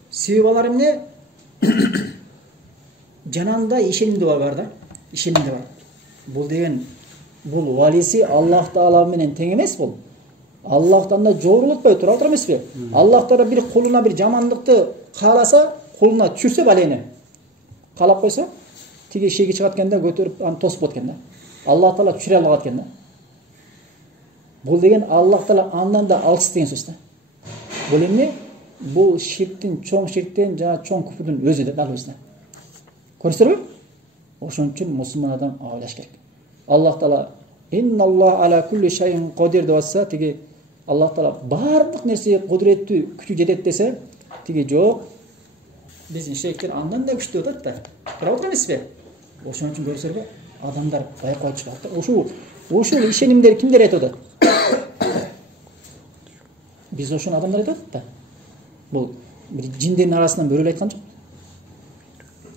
Себеби алар эмне? Жанында ишенимде бар да, ишенимде бар. Бул деген бул валиси Аллах Таала менен тең эмес бул. Аллахтан да жогорулатпай тура отур эмеспи? Аллах Таала бир кулуна бир жамандыкты кааласа, кулуна түшүрсө балени. Каалап койсо, тиги шейги чыгат экен да көтөрүп аны тосуп коет экен да. Аллах Таала түшүрө алат экен да. Бул деген Аллах Таала андан да алыс деген сөз да. Бул эмне? Бул ширктин, чоң ширктен жана чоң күпүрдүн өзү да дал өзү. Көрсөтөрбү? Ошон үчүн мусулман адам аалаш керек. Аллах Таала инналлах ала кулли шайин кадир деп атса, тиги Аллах Таала бардык нерсеге кудуреттүү, күчү жетет десе, тиги жок. Биздин шейктер андан да күчтүү атат да. Тура отур эмеспи? Ошон үчүн көрсөтөрбү? Адамдар байкап чыгат да. Ошол ишенимдер кимдер айтып атат? Биз ошон адамдар айтып атат да. Бул бир жиндердин арасынан бирөө айткан жок.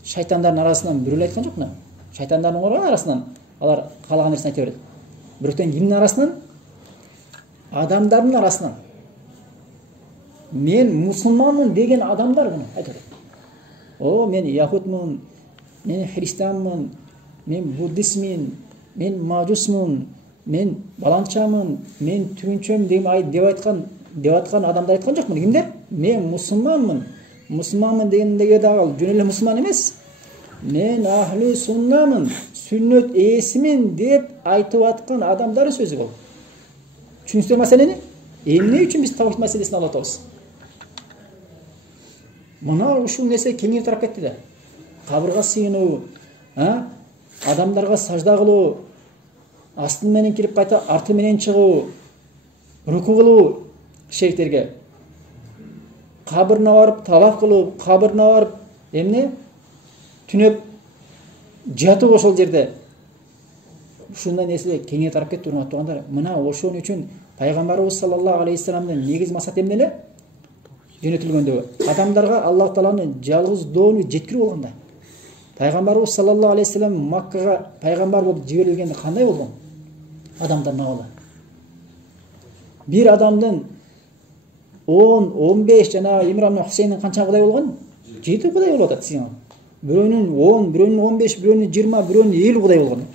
Шайтандардын арасынан бирөө айткан жок мына. Шайтандардын арасынан алар каалаган нерсени айта берет. Бирөктөн кимдин арасынан? Адамдардын арасынан. Мен мусулманмын деген адамдар муну айтып атат. О, мен яхудмун, мен христианмын, мен буддистмин, мен мажусмун, мен баланчамын, мен түгүнчөм деп айткан адамдар айткан жок муну. Кимдер? Мен мусулманмын. Мусулманмын дегендеги дагы жөн эле мусулман эмес. Мен ахли суннамын, сүннөт ээсимин деп айтып аткан адамдардын сөзү бул. Түшүнүңүздөр маселени? Эмне үчүн биз тавхид маселесин алып атабыз? Мына ушул нерсе кеңири тарап кетти да. Кабырга сыйынуу, адамдарга сажда кылуу, астын менен кирип кайта арты менен чыгуу, руку кылуу шейхтерге. Кабырына барып талак кылуу, кабырына барып эмне? Түнөп жатып ошол жерде. Ушундай нерсе кеңири тарап кетти урматтуугандар. Мына ошон үчүн пайгамбарыбыз саллаллаху алейхи вассаламдын негиз максаты эмне эле? Жөнөтүлгөндө адамдарга Аллах Тааланын жалгыз доону жеткирүү болгонда. Пайгамбарыбыз саллаллаху алейхи вассалам Маккага пайгамбар болуп жиберилгенде кандай болгон? Адамдардын абалы. Бир адамдын 10, 15 жана Имран менен Хусейндин канча кудай болгон? 7 кудай болуп атат сиңа. Бирөөнүн 10, бирөөнүн 15, бирөөнүн 20, бирөөнүн 50 кудай болгон.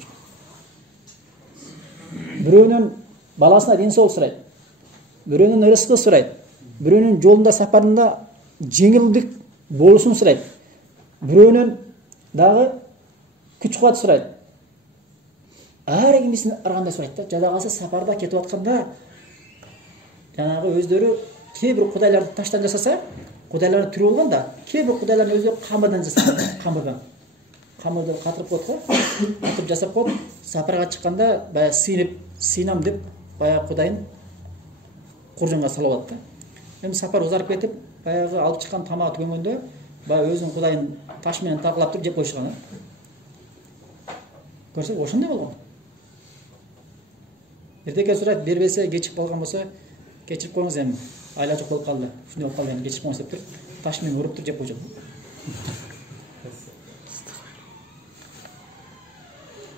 Бирөөнүн баласына ден соолук сурайт. Бирөөнүн ырыскы сурайт. Бирөөнүн жолунда сапарында жеңилдик болушун сурайт. Бирөөнүн дагы күч кубат сурайт. Ар кимисин аргандай сурайт да. Жада калса сапарда кетип атканда жанагы өздөрү кээ бир кудайларды таштан жасаса, кудайлардын түрү болгон да, кээ бир кудайлардын өздөрү камырдан жасаган, камырдан. Камырды катырып коет го, катырып жасап коет. Сапарга чыкканда бая сыйнам деп бая кудайын куржунга салып алат да. Эми сапар узарып кетип, баягы алып чыккан тамагы түгөнгөндө, бая өзүнүн кудайын таш менен такылап туруп жеп коюшкан. Көрсөк, ошондой болгон. Эртеке сурайт, бербесе, кечип калган болсо, кечирип коюңуз эми. Айла жок болуп калды. Ушундай болуп калды, эми кечирип коюңуз деп туруп, таш менен уруп туруп жеп койчу.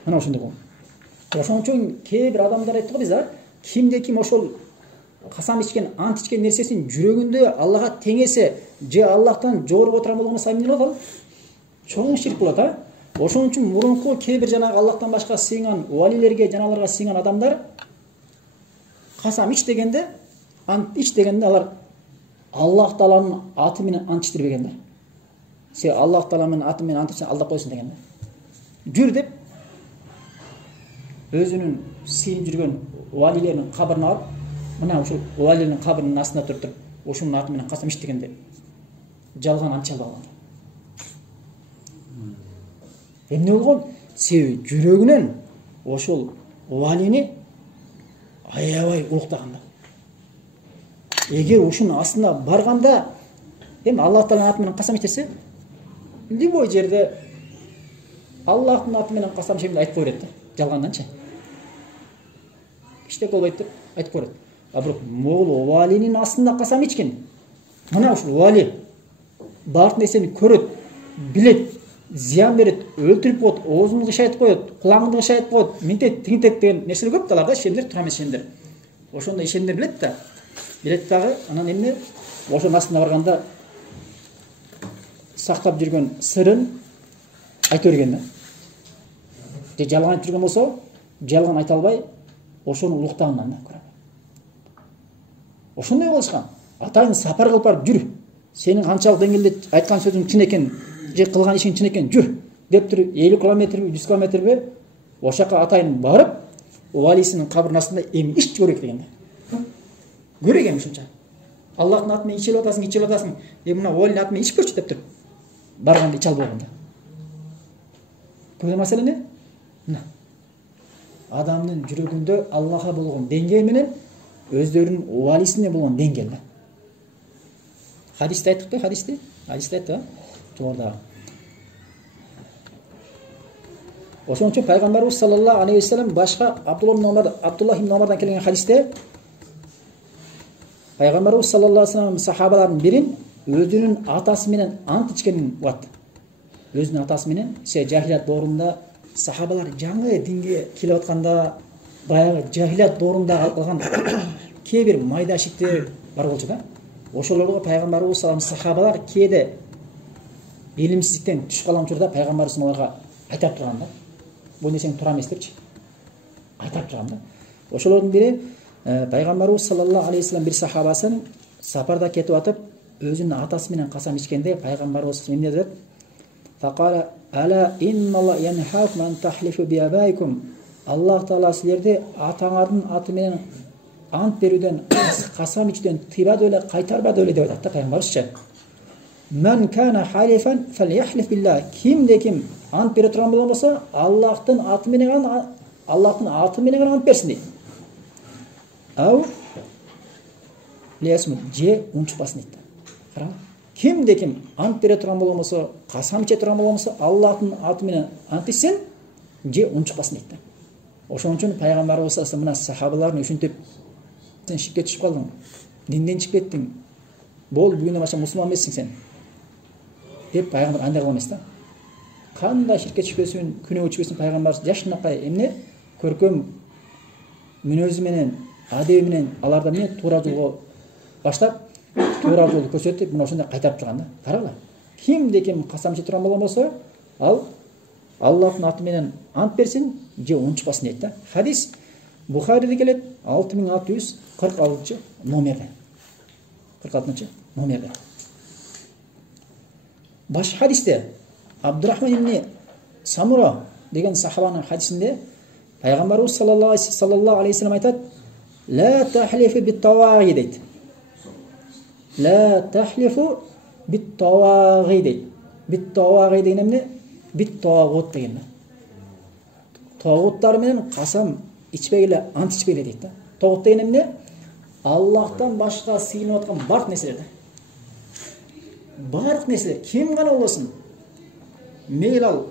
Мына ошондой болгон. Ошон үчүн кээ бир адамдар айтты го биз, кимде ким ошол касам ичкен, ант ичкен нерсесин жүрөгүндө Аллага теңесе, же Аллахтан жогору отурган болгондо эмне болот ал? Чоң ширк болот, Ошон үчүн мурунку кээ бир жанагы Аллахтан башка сыйынган валилерге, жаналарга сыйынган адамдар касам ич дегенде, ант ич дегенде алар Аллах Тааланын аты менен ант ичтирбегендер. Се Аллах Таала менен аты менен ант ичсең алдап койсун дегендер. Жүр деп өзүнүн сыйын жүргөн валилердин кабырына барып, мына ушул валилердин кабырынын астында туруп, ошонун аты менен касам ич дегенде жалган ант чалып алган. Эмне болгон? Себеби жүрөгүнөн ошол валини аябай улуктаганда. Эгер ушунун астына барганда, эми Аллах Тааланын аты менен касам ичсе, любой жерде Аллахтын аты менен касам ичем деп айтып койбойт да, жалганданчы. Иштек болбойт деп айтып койбойт. А бирок могул валинин астында касам ичкен. Мына ушул вали баардык нерсени көрөт, билет, зиян берет, өлтүрүп коет, оозуңду кышайтып коет, кулагыңды кышайтып коет, минтет, тигинтет деген нерселер көп да аларда, ишендер, тура эмес ишендер. Ошондо ишендер билет да. Билет дагы анан эмне? Ошонун астына барганда сактап жүргөн сырын айта берген да. Же жалган айтып жүргөн болсо, жалган айта албай, ошону улуктагандан да көрөм. Ошондой кылышкан. Атайын сапар кылып барып жүр. Сенин канчалык деңгээлде айткан сөзүң чын экен, же кылган ишиң чын экен, жүр деп туруп 50 километрби, 100 километрби ошака атайын барып, валисинин кабрынын астында эми ич көрөк деген да. Көрөк эми ушунча. Аллахтын аты менен ичип атасың. Мына валинин аты менен ичип көрчү деп туруп. Барганда ич албай койгон да. Көрдүң маселени? Мына. Адамдын жүрөгүндө Аллахка болгон деңгээл менен өздөрүнүн валисине болгон деңгээл да. Хадисте айттык да, хадисте айттык, жогоруда. Ошон үчүн пайгамбарыбыз саллаллаху алейхи ва саллям башка Абдуллах ибн Омардан келген хадисте пайгамбарыбыз саллаллаху алейхи ва саллям сахабалардын бирин өзүнүн атасы менен ант ичкенин угат. Өзүнүн атасы менен жахилият доорунда сахабалар жаңы динге келип атканда баягы жахилият доорунда алган кээ бир майда шиктер бар болчу да. Ошолорго пайгамбарыбыз салам сахабалар кээде илимсиздиктен түшүп калган учурда пайгамбарыбыз аларга айтап турган да. Бул нерсең туура эмес депчи. Айтап турган да. Ошолордун бири пайгамбарыбыз саллаллаху алейхи ва саллям бир сахабасын сапарда кетип атып, өзүнүн атасы менен касам ичкенде пайгамбарыбыз эмне деп? Фақала ала инналла янхакум ан тахлифу би абайкум. Аллах таала силерди атаңардын аты менен ант берүүдөн, касам ичүүдөн тыйбады эле, кайтарбады эле деп айтат да пайгамбарыбызча. Мен кана халифан фальяхлиф биллах. Кимде ким ант бере турган болсо, Аллахтын аты менен ант берсин дейт. Ау лесмут же унчпасын дейт. Караңыз. Кимде ким ант бере турган болсо, касам иче турган болсо, Аллахтын аты менен ант ичсин, же унчпасын дейт. Ошон үчүн пайгамбарыбыз саллаллаху алейхи ва саллям сахабаларын үшүнтүп, сен шикке түшүп калдың, динден чыгып кеттиң, бол бүгүнөн баштап мусулман эмессиң сен деп пайгамбар андай кылган эмес да. Кандай ширкке түшпөсүн, күнөө түшпөсүн пайгамбарыбыз жашынакай эмне көркөм мүнөзү менен, адеби менен алардан эмне туура жолго баштап, туура жолду көрсөтүп, мына ошондой кайтарып турган да. Карагыла. Кимде ким касам иче турган болсо, ал Аллахтын аты менен ант берсин, же унчпасын дейт да. Хадис Бухариде келет 6646 номерде. 46 номерде. Башка хадисте Абдурахман ибн Самура деген сахабанын хадисинде пайгамбарыбыз саллаллаху алейхи ва саллям айтат: "Ла тахлифу бит-тавагhi" дейт. "Ла тахлифу бит-тавагhi" дейт. Бит-тавагhi деген эмне? Бит-тавагут деген. Тагуттар менен касам ичпегиле, ант ичпегиле дейт да. Тагут деген эмне? Аллахтан башка сыйынып аткан бардык нерселер. Бардык нерселер ким гана болсун, мейл ал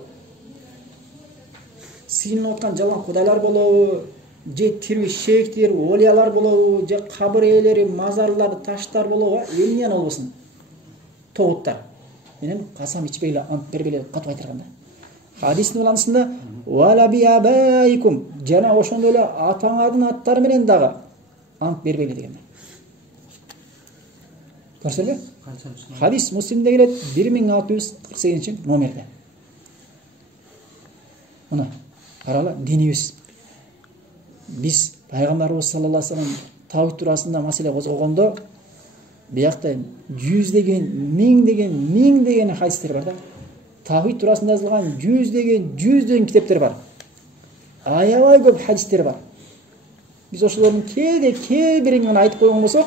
сыйынып аткан жалган кудайлар болобу, же тирүү шейхтер, олиялар болобу, же кабыр ээлери, мазарлар, таштар болобу, эмне болбосун. Тагуттар менен касам ичпегиле, ант бергиле катып айтырган да. Хадистин уланысында вала би абайкум, жана ошондой эле атаңардын аттары менен дагы ант бербейли деген. Көрсөлбү? Хадис Муслимде келет 1648 номерде. Мына карагыла, динибиз. Биз пайгамбарыбыз саллаллаху алейхи ва саллям тавхид туурасында маселе козгогондо биякта жүздөгөн, миңдеген хадистер бар да. Тавхид туурасында жазылган жүздөгөн китептер бар. Аябай көп хадистер бар. Биз ошолордун кээ бирин гана айтып койгон болсок,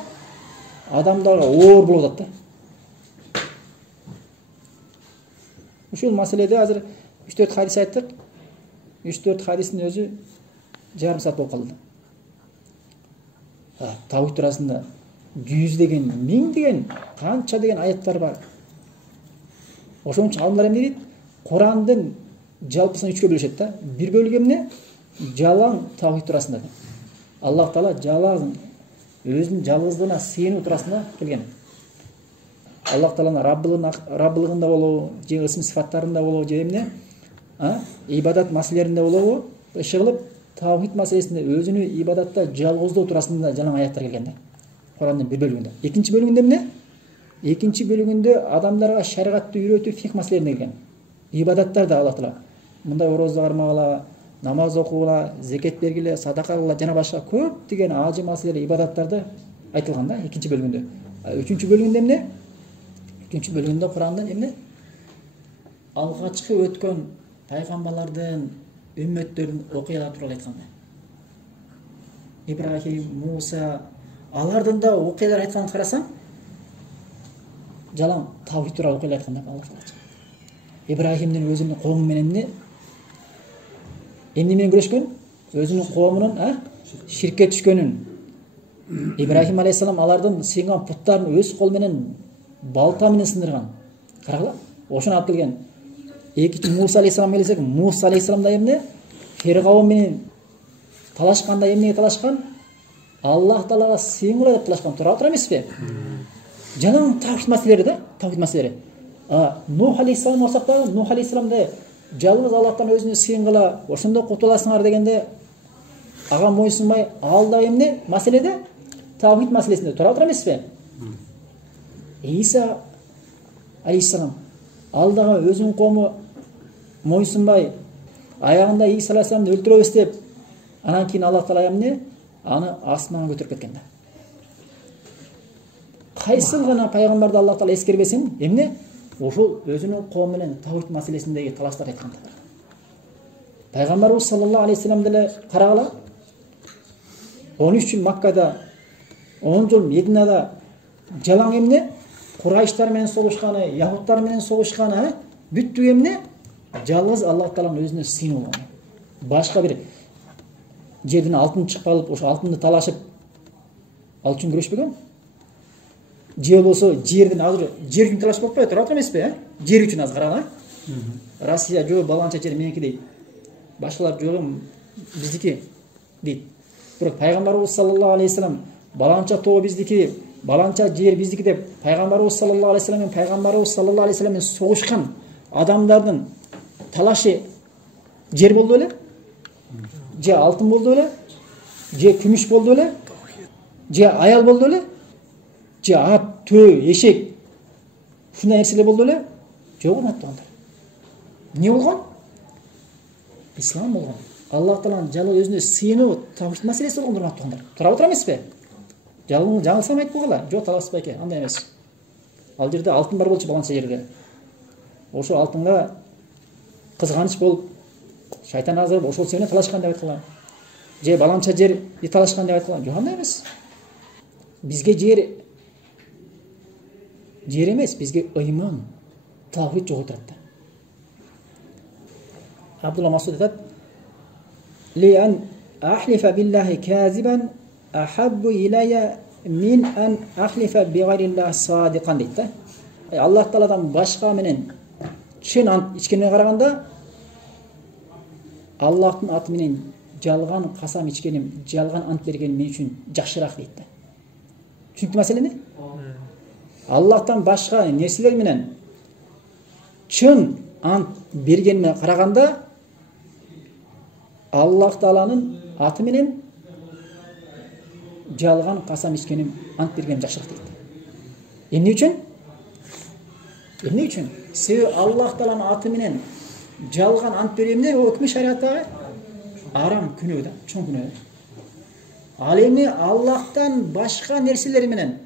адамдарга оор болуп атат да. Ушул маселеде азыр 3-4 хадис айттык. 3-4 хадистин өзү жарым саат болуп калды. Тавхид туурасында жүздөгөн, миңдеген, канча деген аяттар бар. Ошон үчүн алымдар эмне дейт? Курандын жалпысын 3-кө бөлүшөт да. Бир бөлүгү эмне? Жалаң тавхид туурасында. Аллах таала жалаң өзүнүн жалгыздыгына сыйынуу туурасында келген. Аллах Тааланын раббылыгында болобу, же ысым сыфаттарында болобу, же эмне? Ибадат маселелеринде болобу? Иши кылып тавхид маселесинде өзүнү ибадатта жалгыздоо туурасында жалаң аяттар келген да. Курандын бир бөлүгүндө. Экинчи бөлүгүндө эмне? Экинчи бөлүгүндө адамдарга шариатты үйрөтүү фикх маселелерине келген. Ибадаттарда Аллах Таала мындай орозду кармагыла, намаз окугула, зекет бергиле, садака кылгыла жана башка көптөгөн ажы маселелер, ибадаттарды айтылган да экинчи бөлүгүндө. Үчүнчү бөлүгүндө эмне? Үчүнчү бөлүгүндө Курандын эмне? Алгачкы өткөн пайгамбарлардын үммөттөрүнүн окуялары тууралуу айткан да. Ибрахим, Муса, алардын да окуялар айтканын карасаң, жалаң тавхид тууралуу окуялар айткан да Аллах Таала. Ибрахимдин өзүнүн коому менен эмне менен күрөшкөн? Өзүнүн коомунун ширкке түшкөнүн. Ибрахим алейхиссалам алардын сыйынган путтарын өз кол менен балта менен сындырган. Карагыла, ошону алып келген. Экинчи Муса алейхиссалам келсек, Муса алейхиссалам да эмне? Фиргавн менен талашканда эмнеге талашкан? Аллах Таалага сыйынгыла деп талашкан. Тура эмеспи? Жалаң тавхид маселелери да, тавхид маселелери. Нух алейхиссалам алсак да, Нух алейхиссалам да жалгыз Аллахтан өзүнө сыйынгыла, ошондо кутуласыңар дегенде ага мойсунбай, ал да эмне? Маселеде тавхид маселесинде тура эмеспи? Иса алейхиссалам ал дагы өзүнүн коому мойсунбай, аягында Иса алейхиссаламды өлтүрөбүз деп, анан кийин Аллах Таала эмне? Аны асманга көтөрүп кеткен да. Кайсыл гана пайгамбарды Аллах Таала эскербесин, эмне? Ошол өзүнүн коому менен тавхид маселесиндеги талаштар айткан. Пайгамбарыбыз саллаллаху алейхи вассалам деле карагыла. 13 жыл Маккада, 10 жыл Мединада жалаң эмне? Курайштар менен согушканы, яһуттар менен согушканы, бүттү эмне? Жалгыз Аллах Тааланын өзүнө сыйынуу. Башка бир жерден алтын чыгып алып, ошо алтынды талашып ал үчүн күрөшпөгөн. Же болсо жерден азыр жер үчүн талаш болуп коет, тура эмеспи? Жер үчүн азыр карагыла. Россия жөө баланча жер меники дейт. Башкалар жөө биздики дейт. Бирок пайгамбарыбыз саллаллаху алейхи вассалам баланча тоо биздики, баланча жер биздики деп пайгамбарыбыз саллаллаху алейхи вассалам менен пайгамбарыбыз саллаллаху алейхи вассалам менен согушкан адамдардын талашы жер болду беле? Же алтын болду беле? Же күмүш болду беле? Же аял болду беле? Же ат, төө, эшек. Ушундай нерселер болду беле? Жок, аттандар. Эмне болгон? Ислам болгон. Аллах Тааланын жалгыз өзүнө сыйынуу тавхид маселеси болгон аттандар. Тура эмеспи? Жаңылсам айтып койгула. Жок, таласпайке, андай эмес. Ал жерде алтын бар болчу баланча жерде. Ошо алтынга кызганыч болуп, шайтан азырып ошол себептен талашкан деп айткан. Же баланча жер талашкан деп айткан. Жок, андай эмес. Бизге жер эмес, бизге ыйман, тавхид жок отурат да. Абдулла Масуд айтат: "Ли ан ахлифа биллахи казибан ахаббу илайя мин ан ахлифа би гайриллахи садиқан" дейт да. Аллах Тааладан башка менен чын ант ичкенге караганда Аллахтын аты менен жалган касам ичкеним, жалган ант бергеним мен үчүн жакшыраак дейт да. Түшүнүктүү маселени? Аллахтан башка нерселер менен чын ант бергениме караганда Аллах Тааланын аты менен жалган касам ичкеним, ант бергеним жакшыраак дейт. Эмне үчүн? Эмне үчүн? Себеби Аллах Тааланын аты менен жалган ант беремде, о өкмү шариаттагы арам, күнөө да, чоң күнөө. Ал эми Аллахтан башка нерселер менен,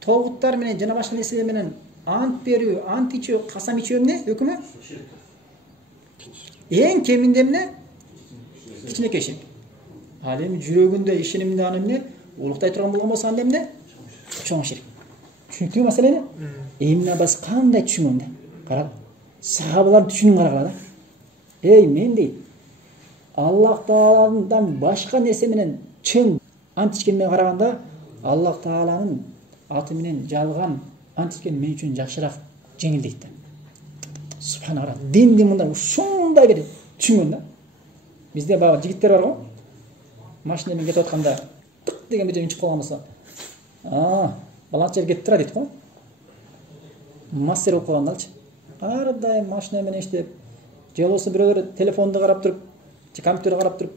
тогуттар менен жана башка нерселер менен ант берүү, ант ичүү, касам ичүү эмне? Өкмү? Эң кеминде эмне? Кичинекей ширк. Ал эми жүрөгүндө ишенимди аны эмне? Улуктай турган болгон болсо анда эмне? Чоң ширк. Түшүнүктүүбү маселени? Эмне бас кандай түшүнгөн да? Карап, сахабалар түшүнүн карагыла да. Эй, мен дейт, Аллах Тааладан башка нерсе менен чын ант ичкениме караганда Аллах Тааланын аты менен жалган ант ичкен мен үчүн жакшыраак, жеңил дейт да. Субханалла. Динди мындай ушундай бир түшүнгөн да. Бизде бага жигиттер бар го. Машина менен кетип атканда тык деген бир жерге чыгып калган болсо, баланча жер кетип тура дейт го. мастер болуп калгандалчы. Ар дайым машина менен иштеп, же болбосо бирөөлөр телефонду карап туруп, же компьютерди карап туруп,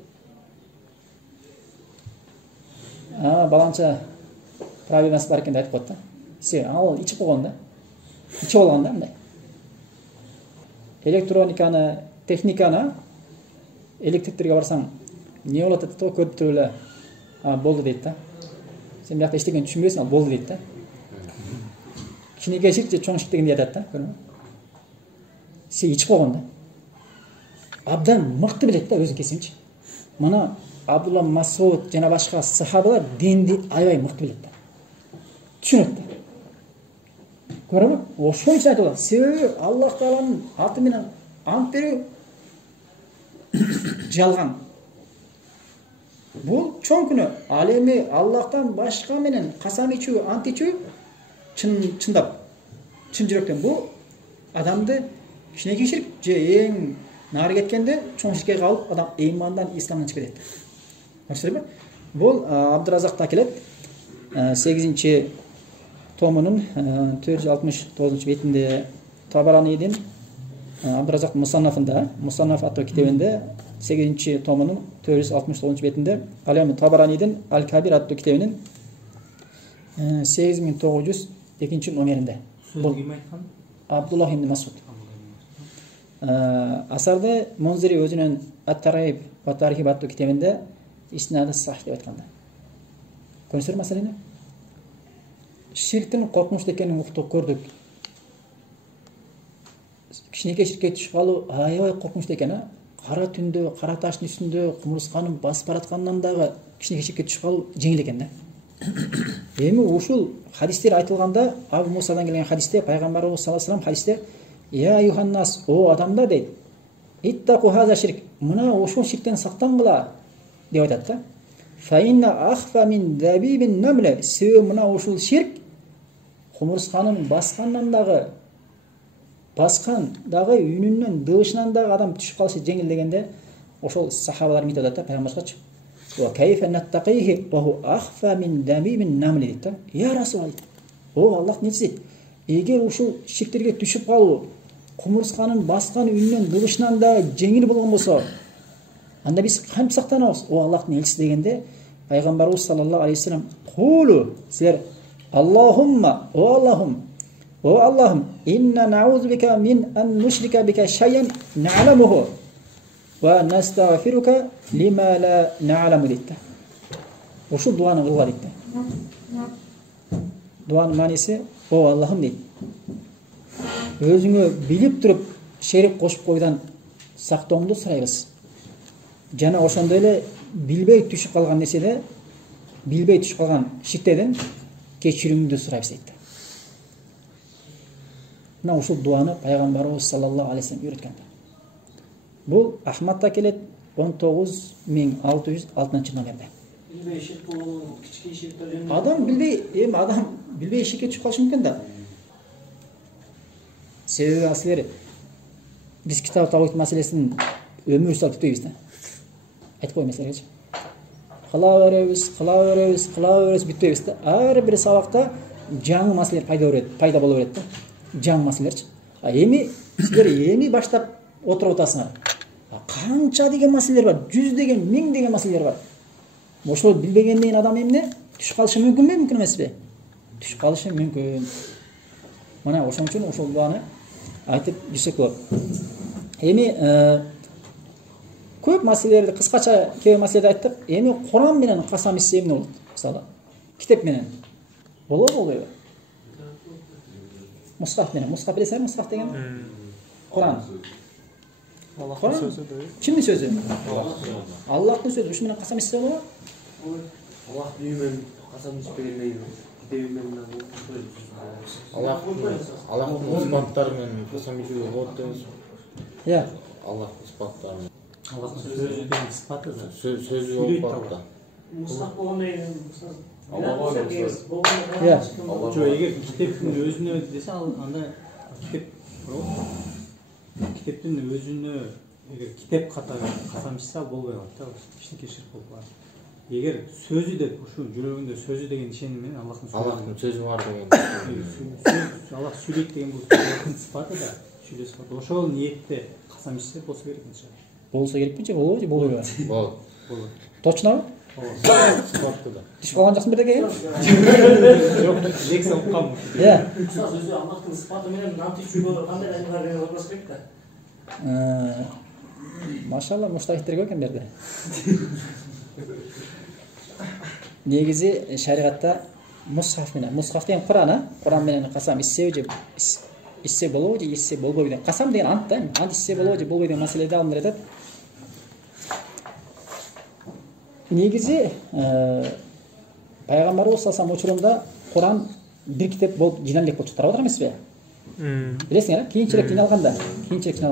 баланча проблемасы бар экен деп айтып коет да. Ал ичип койгон да. Ичип алган да мындай. Электрониканы, техниканы электриктерге барсаң, не болот деп то көрүп туруп эле, болду дейт да. Сен бияқта иштегенди түшүнбөйсүң, ал болду дейт да. Кичинекей ширк же чоң ширк дегенди айтат да, көрдүңбү? Сен ичип койгон да. Абдан мыкты билет да өзү кесимчи. Мына Абдулла Масуд жана башка сахабалар динди аябай мыкты билет да. Түшүнөт да. Көрөбү? Ошон үчүн айтып атат. Себеби Аллах Тааланын аты менен ант берүү жалган. Бул чоң күнөө. Ал эми Аллахтан башка менен касам ичүү, ант ичүү чындап, чын жүрөктөн бул адамды кичинекей ширк же эң нары кеткенде чоң ширкке калып, адам ыймандан, исламдан чыгып кетет. Көрсөтөбү? Бул Абдуразакта келет. 8-чи томунун 469 бетинде Табаранидин Абдуразак Мусаннафында, Мусаннаф аттуу китебинде 8-чи томунун 469 бетинде, ал эми Табаранидин Аль-Кабир аттуу китебинин 8902 номеринде. Бул ким айткан? Абдуллах ибн Масуд. Асарды Монзири өзүнүн Ат-Тарайб ва Тарихиб аттуу китебинде иснады сахих деп айтканда. Көрсөтөр маселени? Ширктин коркунучтуу экенин уктуп көрдүк. Кичинекей ширкке түшүп калуу аябай коркунучтуу экен. Кара түндө, кара таштын үстүндө кумурсканын басып бараткандан дагы кичинекей ширкке түшүп калуу жеңил экен да. Эми ушул хадистер айтылганда, Абу Мусадан келген хадисте пайгамбарыбыз саллаллаху алейхи вассалам хадисте "Я Юханнас, о адамдар" дейт. "Иттаку хаза ширк", мына ошол ширктен сактангыла деп айтат да. "Фа инна ахфа мин дабибин намла", себеби мына ушул ширк кумурсканын баскан дагы үнүнөн, дыбышынан дагы адам түшүп калышы жеңил дегенде, ошол сахабалар мынтип атат да пайгамбарчы. "Ва кайфа наттaqиhi ва ху ахфа мин дабибин намла" дейт да. "Я Расул, о Аллах нечиси, эгер ушул ширктерге түшүп калуу кумурсканын баскан үнүнөн, дыбышынан дагы жеңил болгон болсо, анда биз кантип сактанабыз, о Аллахтын элчиси" дегенде, пайгамбарыбыз саллаллаху алейхи вассалам "Кулу", силер "Аллахумма, о Аллахум, о Аллахым, инна наузу бика мин ан нушрика бика шайян на'ламуху ва настагфирука лима ла на'ламу" дейт. Ушул дуаны кылга дейт. Дуанын мааниси "О Аллахым" дейт. Өзүңө билип туруп шерик кошуп койгондан сактооңду сурайбыз. Жана ошондой эле билбей түшүп калган нерседе, билбей түшүп калган ширктерден кечирүүңдү сурайбыз дейт. Мына ушул дуаны пайгамбарыбыз саллаллаху алейхи вассалам үйрөткөн. Бул Ахмадта келет 19606 номерде. Билбей ширк болгон кичинекей ширктер жөнүндө. Адам билбей ширкке түшүп калышы мүмкүн да. Себеби асылер биз китап табыт маселесин өмүр салып бүтпөйбүз да. Айтып коеюн силерге. Кыла беребиз, бүтпөйбүз да. Ар бир сабакта жаңы маселелер пайда боло берет да. Жаңы маселелерчи. Эми силер баштап отуруп атасыңар. Канча деген маселелер бар, 100 деген, 1000 деген маселелер бар. Ошол билбегенден адам эмне түшүп калышы мүмкүнбү, мүмкүн эмеспи? Түшүп калышы мүмкүн. Мына ошон үчүн ошол дуаны айтып жүрсөк болот. Эми көп маселелерди кыскача кээ маселелерди айттык. Эми Куран менен касам ичсе эмне болот? Мисалы, китеп менен болобу, болбойбу? Мусхаф менен, мусхаф билесиңерби, мусхаф деген? Куран. Аллахтын сөзү да. Кимдин сөзү? Аллахтын сөзү. Ушу менен касам ичсе болобу? Аллах дүйүмөн касам ичпегенден кийин китебимен Аллахтын испаттары менен касам ичүүгө болот дейбиз. Я. Аллахтын испаттары. Аллахтын сөзүнүн сыпаты да. Сөзү болот да. Мустак болгондон кийин Я. Жо эгер китептин өзүнө десе анда китеп китептин өзүнө эгер китеп катары касам ичсе болбой калат да. Кичинекей ширк болуп калат. эгер сөзү деп ушу жүрөгүндө сөзү деген ишеним менен Аллахтын Аллахтын сөзү бар деген. Аллах сүйлөйт деген бул Аллахтын сыфаты да, сүйлөө сыфаты. Ошол ниетте касам ичсе болсо керек иншалла. Болсо керекпи же болбойбу же болбойбу? Болот. Болот. Точно? Спортто да. Түшүп калган жаксың бирдеге? Жок, лекция уккам. Устаз өзү Аллахтын сыпаты менен нант ичүүгө кандай дайындыктар менен вопрос керек да? Машалла муштахиттер көп экен берде. Негизи шариатта мусхаф деген Куран менен касам ичсе же ичсе болобу же ичсе болбойбу деген. Касам деген ант да, ант ичсе болобу же болбойбу деген маселеде алымдар айтат. Негизи пайгамбарыбыз саллаллаху учурунда Куран бир китеп болуп жыйналып болуп тарап атыр эмеспи? Билесиңер, кийинчерээк жыйналганда,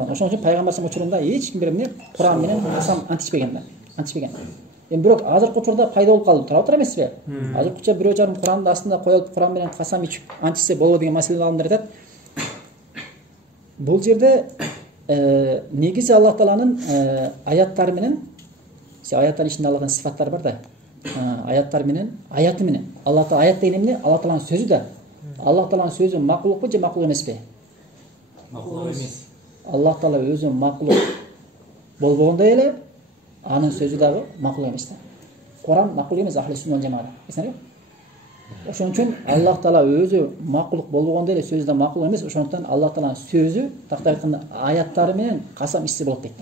ошон үчүн пайгамбарыбыз учурунда эч ким эмне Куран менен касам ант ичпеген да, ант ичпеген. Эми бирок азыркы учурда пайда болуп калды, тарап атыр эмеспи? Азыркыча бирөө жарым Курандын астында коюлуп Куран менен касам ичип ант ичсе болобу деген маселени алымдар айтат. Бул жерде негизи Аллах Тааланын аяттары менен, аяттардын ичинде Аллахтын сыфаттары бар да. Аяттар менен, аяты менен. Аллах Таала аят деген эмне? Аллах Тааланын сөзү да. Аллах Тааланын сөзү макулукпу же макулук эмеспи? Макулук эмес. Аллах Таала өзү макулук болбогондой эле анын сөзү дагы макулук эмес да. Куран макулук эмес, ахли сунна жамаат. Эсиңерби? Ошон үчүн Аллах Таала өзү макулук болбогондой эле сөзү да макулук эмес. Ошондуктан Аллах Тааланын сөзү тактап айтканда аяттары менен касам ичсе болот дейт.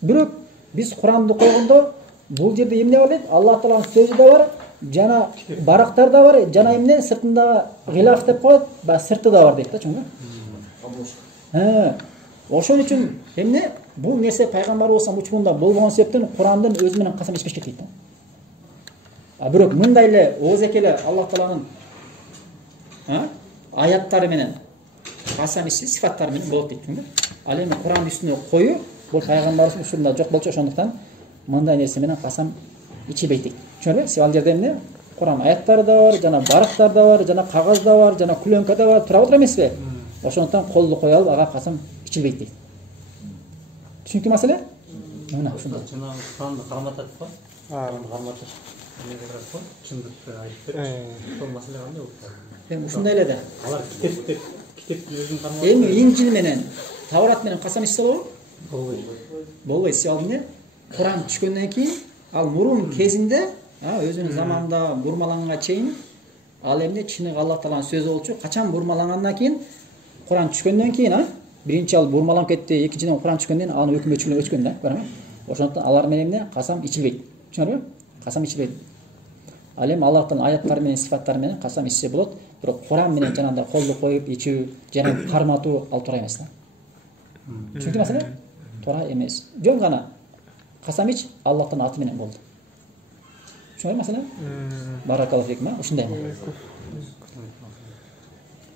Бирок биз Куранды койгондо бул жерде эмне бар дейт? Аллах Тааланын сөзү да бар, жана барактар да бар, жана эмне сыртында гилаф деп коет, сырты да бар дейт да, чоңго. Ошон үчүн эмне бул нерсе пайгамбарыбыз учурунда болгон себептен Курандын өзү менен касам ичпешке дейт. Бирок мындай эле оозеке эле Аллах Тааланын аяттары менен касам ичсе сифаттары менен болот дейт. Ал эми Курандын үстүнө коюу бул пайгамбарыбыз учурунда жок болчу, ошондуктан мындай нерсе менен касам ичилбейт дейт. Түшүнөбү? Ал жерде эмне? Куран аяттары да бар, жана барактар да бар, жана кагаз да бар, жана күлөңкө да бар, турап отур эмеспи? Ошондуктан колду кое алып ага касам ичилбейт дейт. Түшүнүктүү маселе? Мына ушундай. Жана Куранды карматат го? Куранды карматат. Эмне деп го? Чындыкты айтып берчи. Ошол маселе кандай болуп калды? Эми ушундай эле да. Алар китептин өзүн карматат. Эми Инжил менен Таврат менен касам ичсе болобу? Болбойт. Болбойт. Себеби эмне? Куран түшкөндөн кийин ал мурун кезинде, өзүнүн заманында бурмаланганга чейин ал эмне чыныгы Аллах Тааланын сөзү болчу. Качан бурмалангандан кийин Куран түшкөндөн кийин, биринчи ал бурмаланып кетти, экинчиден Куран түшкөндөн анын өкмөтчүлүгү өчкөн да, көрөңү. Ошондуктан алар менен эмне касам ичилбейт. Түшүнөрбү? Касам ичилбейт. Ал эми Аллахтын аяттары менен сифаттары менен касам ичсе болот, бирок Куран менен жанагындай колду коюп ичүү жана карматуу ал туура эмес да. Түшүнүктүү маселе? Туура эмес. Жөн гана касам ич Аллахтын аты менен болду. Түшүнөбү маселе? Баракаллаху фикум, ушундай.